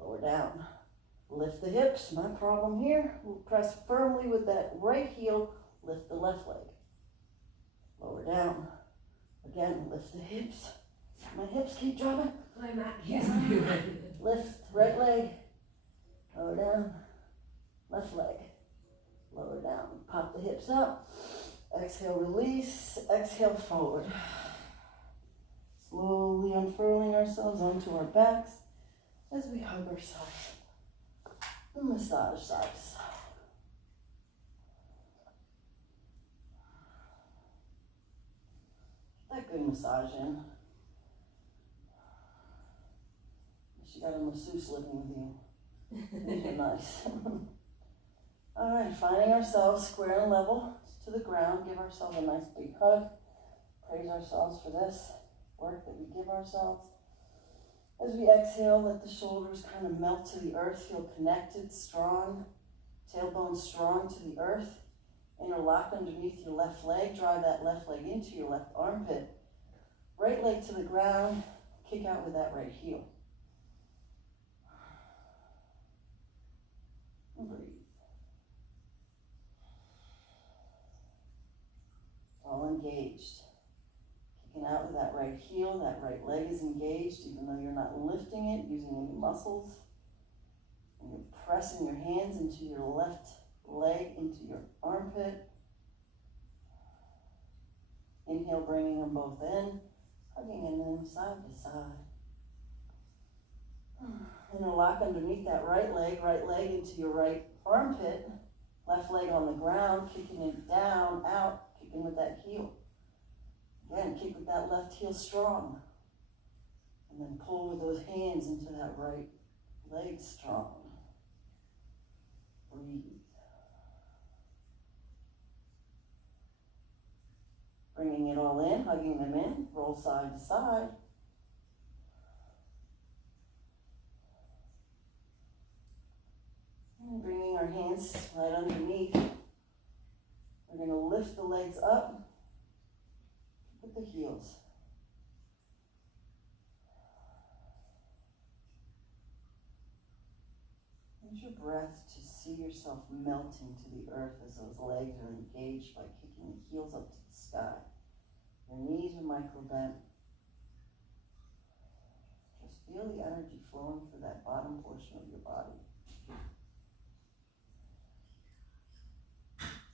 Lower down. Lift the hips. My problem here. We'll press firmly with that right heel. Lift the left leg. Lower down. Again, lift the hips. My hips keep dropping. I'm not Lift right leg. Lower down. Left leg. Lower down. Pop the hips up. Exhale, release. Exhale, forward. Slowly unfurling ourselves onto our backs as we hug ourselves and massage side to side. That good massage in. You got a masseuse living with you. These are nice. All right, finding ourselves square and level to the ground. Give ourselves a nice big hug. Praise ourselves for this work that we give ourselves. As we exhale, let the shoulders kind of melt to the earth, feel connected, strong, tailbone strong to the earth. Interlock underneath your left leg, drive that left leg into your left armpit. Right leg to the ground, kick out with that right heel. And breathe. All engaged. Kicking out with that right heel, that right leg is engaged, even though you're not lifting it, using any muscles. And you're pressing your hands into your left leg, into your armpit. Inhale, bringing them both in, hugging in them side to side. Interlock underneath that right leg into your right armpit, left leg on the ground, kicking it down, out, kicking with that heel. Again, kick with that left heel strong. And then pull with those hands into that right leg strong. Breathe. Bringing it all in, hugging them in, roll side to side. And bringing our hands right underneath. We're going to lift the legs up with the heels. Use your breath to see yourself melting to the earth as those legs are engaged by kicking the heels up to the sky. Your knees are micro bent. Just feel the energy flowing through that bottom portion of your body.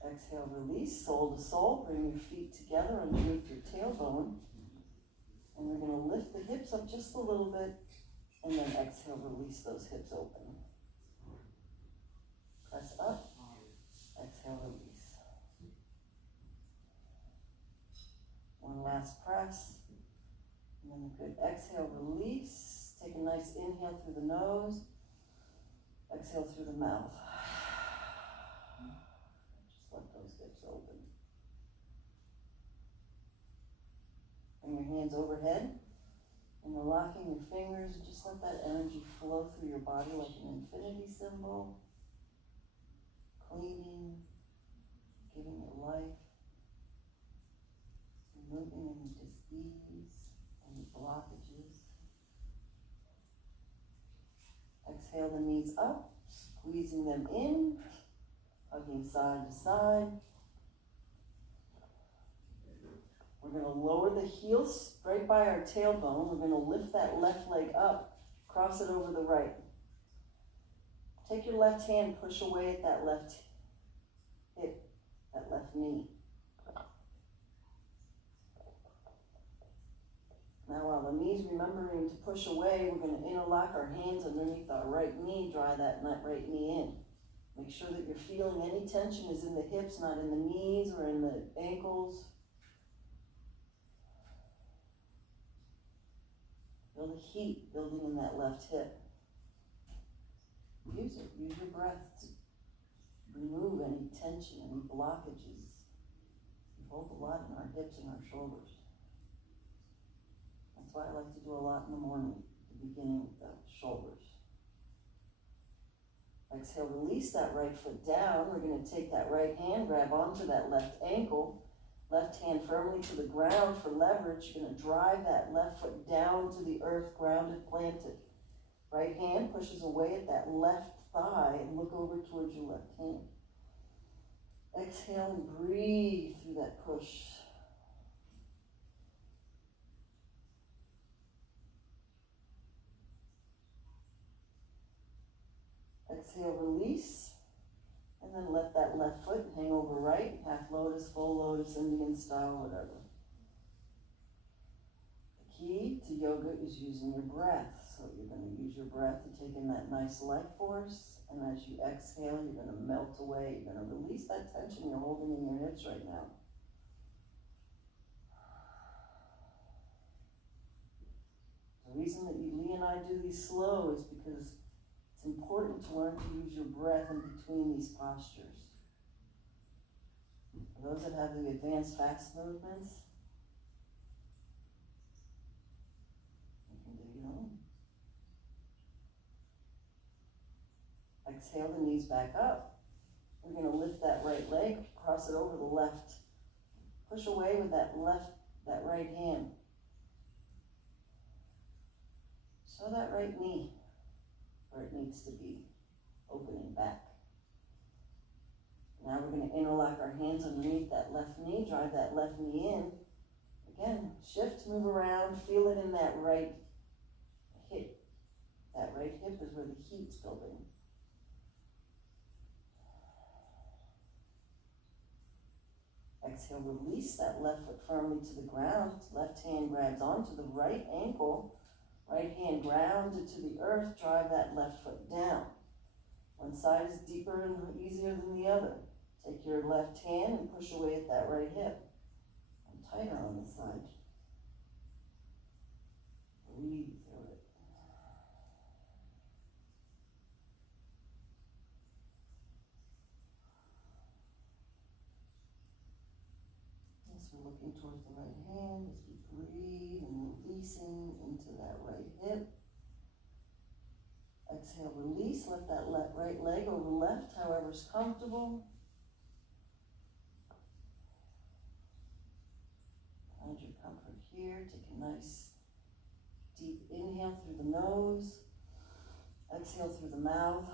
Exhale, release, soul to soul. Bring your feet together underneath your tailbone. And we're going to lift the hips up just a little bit. And then exhale, release those hips open. Press up. Exhale, release. One last press. And then a good exhale, release. Take a nice inhale through the nose. Exhale through the mouth. Let those hips open. Bring your hands overhead and you're locking your fingers. Just let that energy flow through your body like an infinity symbol. Cleaning, giving it life, removing any dis-ease, any blockages. Exhale the knees up, squeezing them in. Hugging side to side. We're going to lower the heels right by our tailbone. We're going to lift that left leg up, cross it over the right. Take your left hand, push away at that left hip, that left knee. Now while the knee's remembering to push away, we're going to interlock our hands underneath our right knee, dry that right knee in. Make sure that you're feeling any tension is in the hips, not in the knees or in the ankles. Feel the heat building in that left hip. Use it. Use your breath to remove any tension, any blockages. We hold a lot in our hips and our shoulders. That's why I like to do a lot in the morning, the beginning with the shoulders. Exhale, release that right foot down. We're going to take that right hand, grab onto that left ankle. Left hand firmly to the ground for leverage. You're going to drive that left foot down to the earth, grounded, planted. Right hand pushes away at that left thigh and look over towards your left hand. Exhale and breathe through that push. Exhale, release, and then let that left foot hang over right, half lotus, full lotus, Indian style, whatever. The key to yoga is using your breath. So you're going to use your breath to take in that nice life force, and as you exhale, you're going to melt away. You're going to release that tension you're holding in your hips right now. The reason that Lee and I do these slow is because it's important to learn to use your breath in between these postures. For those that have the advanced fast movements, you can do your own. Exhale the knees back up. We're going to lift that right leg, cross it over the left. Push away with that right hand. Show that right knee where it needs to be, opening back. Now we're going to interlock our hands underneath that left knee, drive that left knee in. Again, shift, move around, feel it in that right hip. That right hip is where the heat's building. Exhale, release that left foot firmly to the ground. Left hand grabs onto the right ankle. Right hand grounded to the earth. Drive that left foot down. One side is deeper and easier than the other. Take your left hand and push away at that right hip. And tighter on this side. Breathe through it. As we're looking towards the right hand, as we breathe and releasing into that right hip. Exhale, release, let that right leg over left, however's comfortable. Find your comfort here. Take a nice deep inhale through the nose. Exhale through the mouth.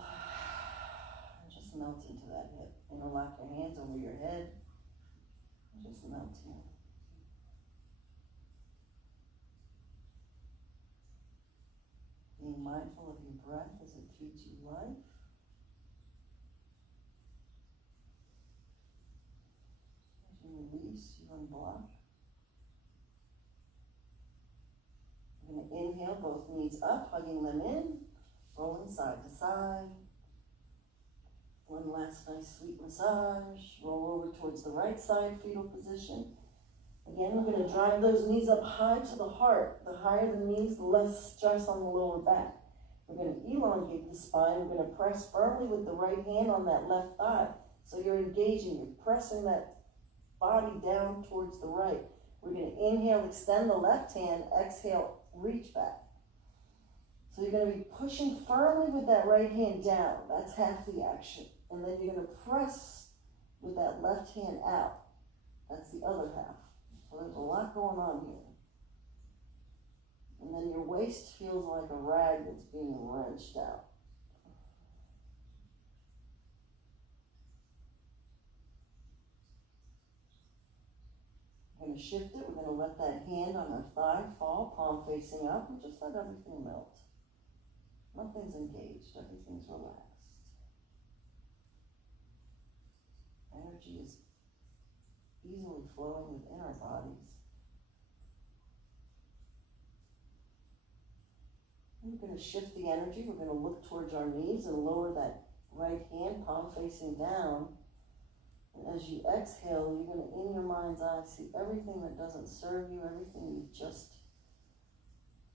And just melt into that hip. Interlock your hands over your head. And just melt here. Being mindful of your breath as it feeds you life. As you release, you unblock. We're going to inhale, both knees up, hugging them in, rolling side to side. One last nice sweet massage. Roll over towards the right side, fetal position. Again, we're going to drive those knees up high to the heart. The higher the knees, the less stress on the lower back. We're going to elongate the spine. We're going to press firmly with the right hand on that left thigh. So you're engaging, you're pressing that body down towards the right. We're going to inhale, extend the left hand, exhale, reach back. So you're going to be pushing firmly with that right hand down. That's half the action. And then you're going to press with that left hand out. That's the other half. So there's a lot going on here. And then your waist feels like a rag that's being wrenched out. We're going to shift it. We're going to let that hand on our thigh fall, palm facing up, and just let everything melt. Nothing's engaged. Everything's relaxed. Energy is easily flowing within our bodies. We're going to shift the energy. We're going to look towards our knees and lower that right hand, palm facing down. And as you exhale, you're going to, in your mind's eye, see everything that doesn't serve you, everything you've just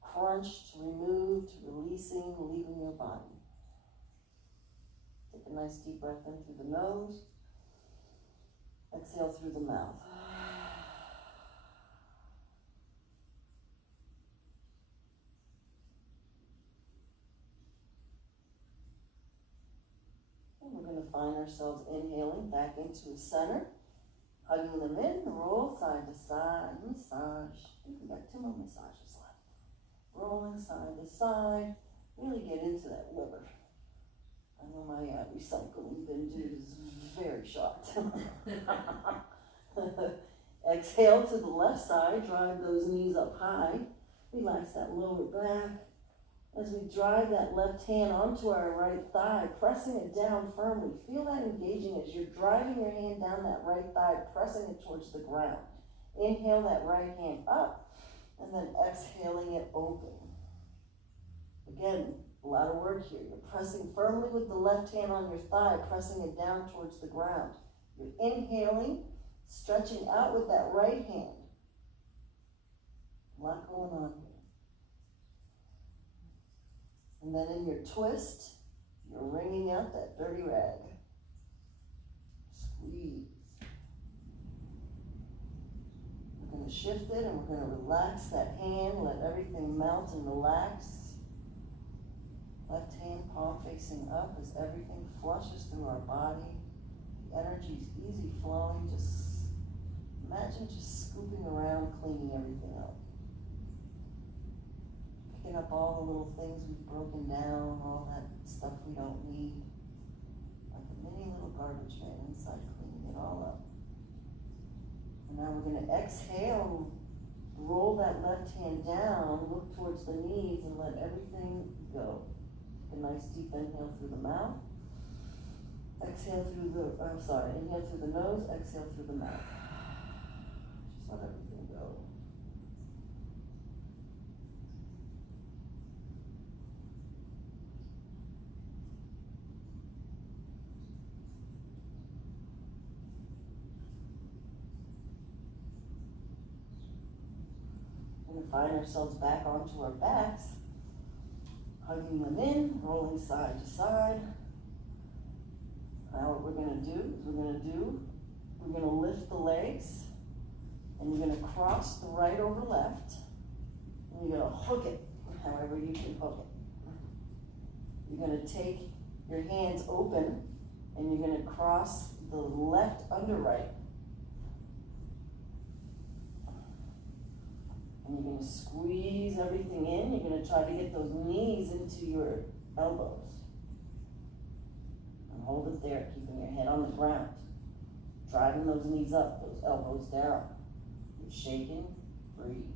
crunched, removed, releasing, leaving your body. Take a nice deep breath in through the nose. Exhale through the mouth. And we're going to find ourselves inhaling back into the center, hugging them in, roll side to side, massage. I think we got 2 more massages left. Rolling side to side, really get into that liver. I know my recycling bin dude is very short. Exhale to the left side, drive those knees up high. Relax that lower back. As we drive that left hand onto our right thigh, pressing it down firmly. Feel that engaging as you're driving your hand down that right thigh, pressing it towards the ground. Inhale that right hand up, and then exhaling it open. Again, a lot of work here. You're pressing firmly with the left hand on your thigh, pressing it down towards the ground. You're inhaling, stretching out with that right hand. A lot going on here. And then in your twist, you're wringing out that dirty rag. Squeeze. We're going to shift it and we're going to relax that hand, let everything melt and relax. Left hand palm facing up as everything flushes through our body. The energy is easy flowing. Just imagine just scooping around, cleaning everything up. Picking up all the little things we've broken down, all that stuff we don't need. Like a mini little garbage man inside, cleaning it all up. And now we're going to exhale, roll that left hand down, look towards the knees, and let everything go. Take a nice deep inhale through the mouth. Exhale through the, inhale through the nose, exhale through the mouth. Just let everything go. We're going to find ourselves back onto our backs, hugging them in, rolling side to side. Now what we're going to do is we're going to lift the legs, and you're going to cross the right over left, and you're going to hook it however you can hook it. You're going to take your hands open, and you're going to cross the left under right. And you're going to squeeze everything in. You're going to try to get those knees into your elbows. And hold it there, keeping your head on the ground. Driving those knees up, those elbows down. You're shaking, breathe.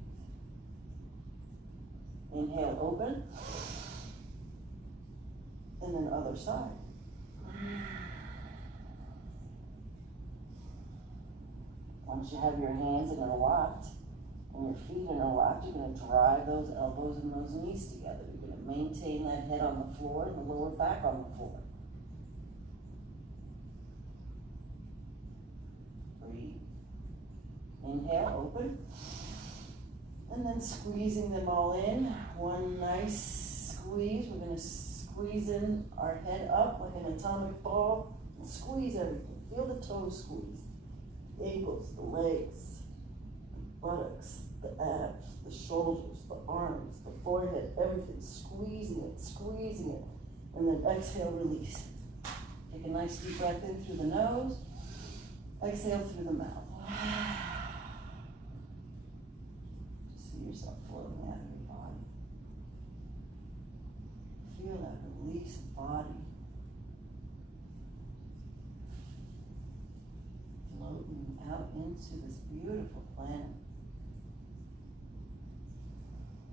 Inhale, open. And then other side. Once you have your hands interlocked, and your feet interlocked, you're going to drive those elbows and those knees together. You're going to maintain that head on the floor and the lower back on the floor. Breathe. Inhale, open. And then squeezing them all in. One nice squeeze. We're going to squeeze in our head up like an atomic ball. And squeeze everything. Feel the toes squeeze. The ankles, the legs, buttocks, the abs, the shoulders, the arms, the forehead, everything, squeezing it, and then exhale, release. Take a nice deep breath in through the nose, exhale through the mouth. Just see yourself floating out of your body. Feel that release of body. Floating out into this beautiful planet.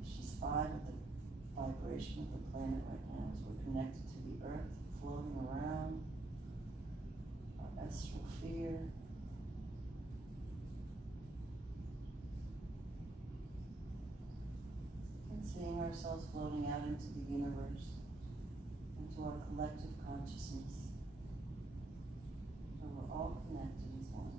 She's 5 with the vibration of the planet right now as we're connected to the earth, floating around our astral sphere. And seeing ourselves floating out into the universe, into our collective consciousness. And we're all connected as one.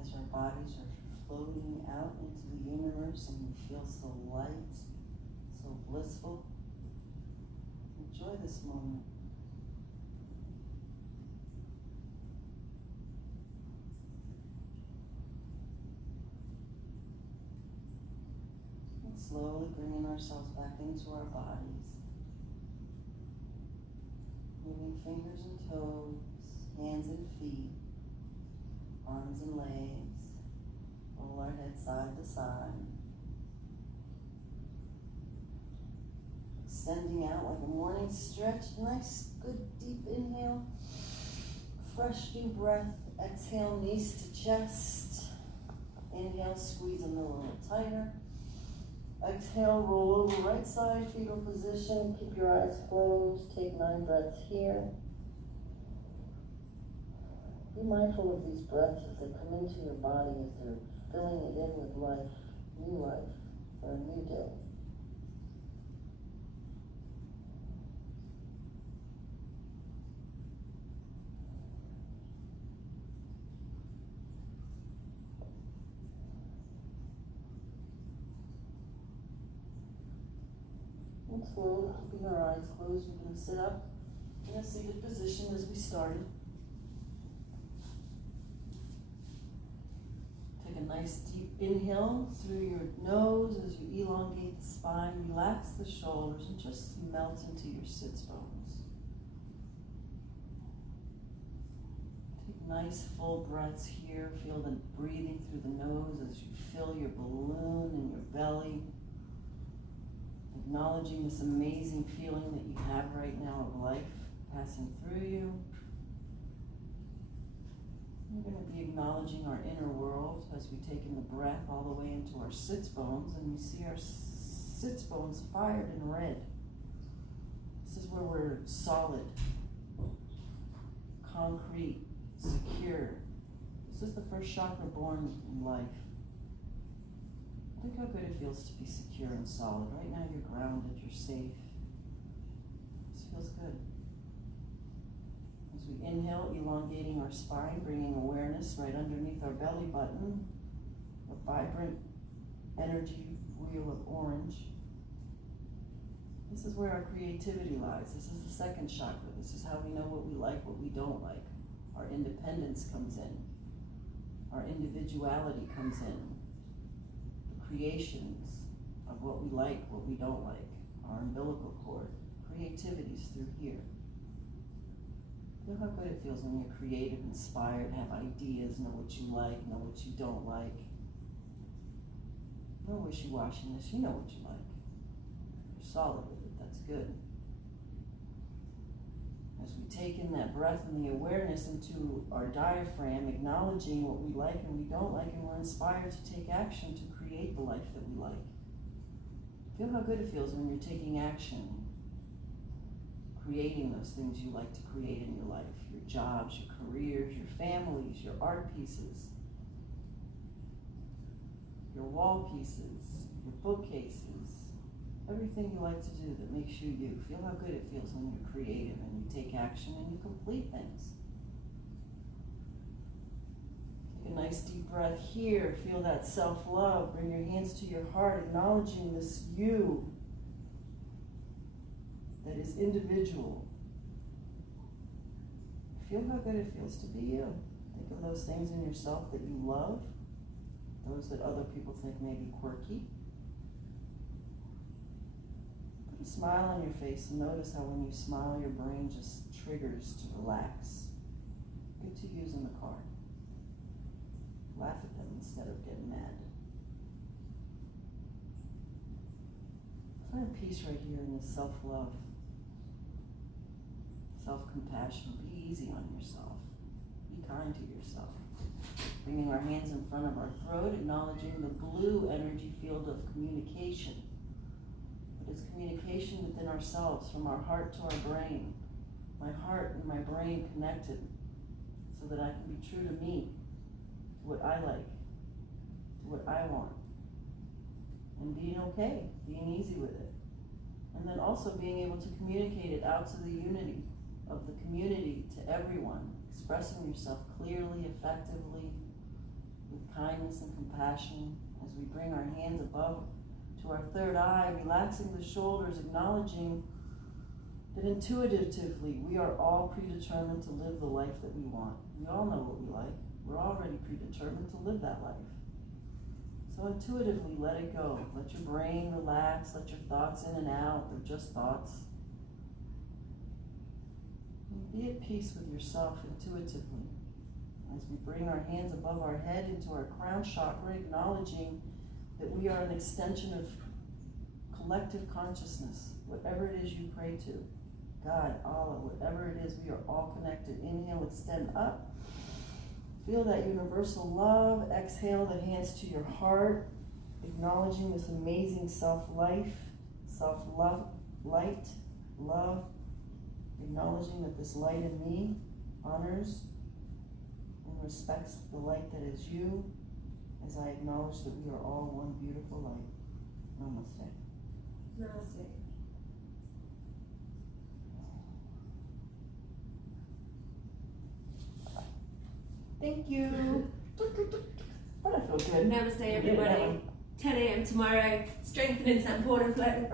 As our bodies are floating out into the universe and we feel so light, so blissful, enjoy this moment. And slowly bringing ourselves back into our bodies. Moving fingers and toes, hands and feet, arms and legs, roll our head side to side. Extending out like a morning stretch, nice, good deep inhale. Fresh new breath, exhale, knees to chest. Inhale, squeeze them a little tighter. Exhale, roll over right side, fetal position. Keep your eyes closed. Take 9 breaths here. Be mindful of these breaths as they come into your body, as they're filling it in with life, for a new day. And slowly, keeping our eyes closed, we're going to sit up in a seated position as we started. Take a nice deep inhale through your nose as you elongate the spine, relax the shoulders, and just melt into your sits bones. Take nice full breaths here. Feel the breathing through the nose as you fill your balloon in your belly. Acknowledging this amazing feeling that you have right now of life passing through you. We're going to be acknowledging our inner world as we take in the breath all the way into our sits bones, and we see our sits bones fired in red. This is where we're solid, concrete, secure. This is the first chakra born in life. Think how good it feels to be secure and solid. Right now you're grounded, you're safe. This feels good. As we inhale, elongating our spine, bringing awareness right underneath our belly button, a vibrant energy wheel of orange. This is where our creativity lies. This is the second chakra. This is how we know what we like, what we don't like. Our independence comes in. Our individuality comes in. Creations of what we like, what we don't like, our umbilical cord, creativity's through here. Feel how good it feels when you're creative, inspired, have ideas, know what you like, know what you don't like. No wishy-washiness, you know what you like. You're solid with it, that's good. As we take in that breath and the awareness into our diaphragm, acknowledging what we like and we don't like, and we're inspired to take action to create the life that we like. Feel how good it feels when you're taking action, creating those things you like to create in your life, your jobs, your careers, your families, your art pieces, your wall pieces, your bookcases, everything you like to do that makes you you. Feel how good it feels when you're creative and you take action and you complete things. Take a nice deep breath here. Feel that self-love. Bring your hands to your heart, acknowledging this you that is individual. Feel how good it feels to be you. Think of those things in yourself that you love, those that other people think may be quirky. Put a smile on your face and notice how when you smile, your brain just triggers to relax. Good to use in the car. Laugh at them instead of getting mad. Find peace right here in this self-love, self-compassion. Be easy on yourself. Be kind to yourself. Bringing our hands in front of our throat, acknowledging the blue energy field of communication. But it's communication within ourselves, from our heart to our brain. My heart and my brain connected so that I can be true to me, to what I like, to what I want. And being okay, being easy with it. And then also being able to communicate it out to the unity of the community, to everyone. Expressing yourself clearly, effectively, with kindness and compassion, as we bring our hands above to our third eye, relaxing the shoulders, acknowledging that intuitively we are all predetermined to live the life that we want. We all know what we like. We're already predetermined to live that life. So intuitively let it go. Let your brain relax, let your thoughts in and out. They're just thoughts. And be at peace with yourself intuitively. As we bring our hands above our head into our crown chakra, acknowledging that we are an extension of collective consciousness, whatever it is you pray to, God, Allah, whatever it is, we are all connected. Inhale, extend up. Feel that universal love. Exhale the hands to your heart, acknowledging this amazing self-life, self-love, light, love, acknowledging that this light in me honors and respects the light that is you, as I acknowledge that we are all one beautiful light. Namaste. Namaste. Thank you. But I feel good. Namaste, everybody. 10 a.m. tomorrow. Strengthening that border flow.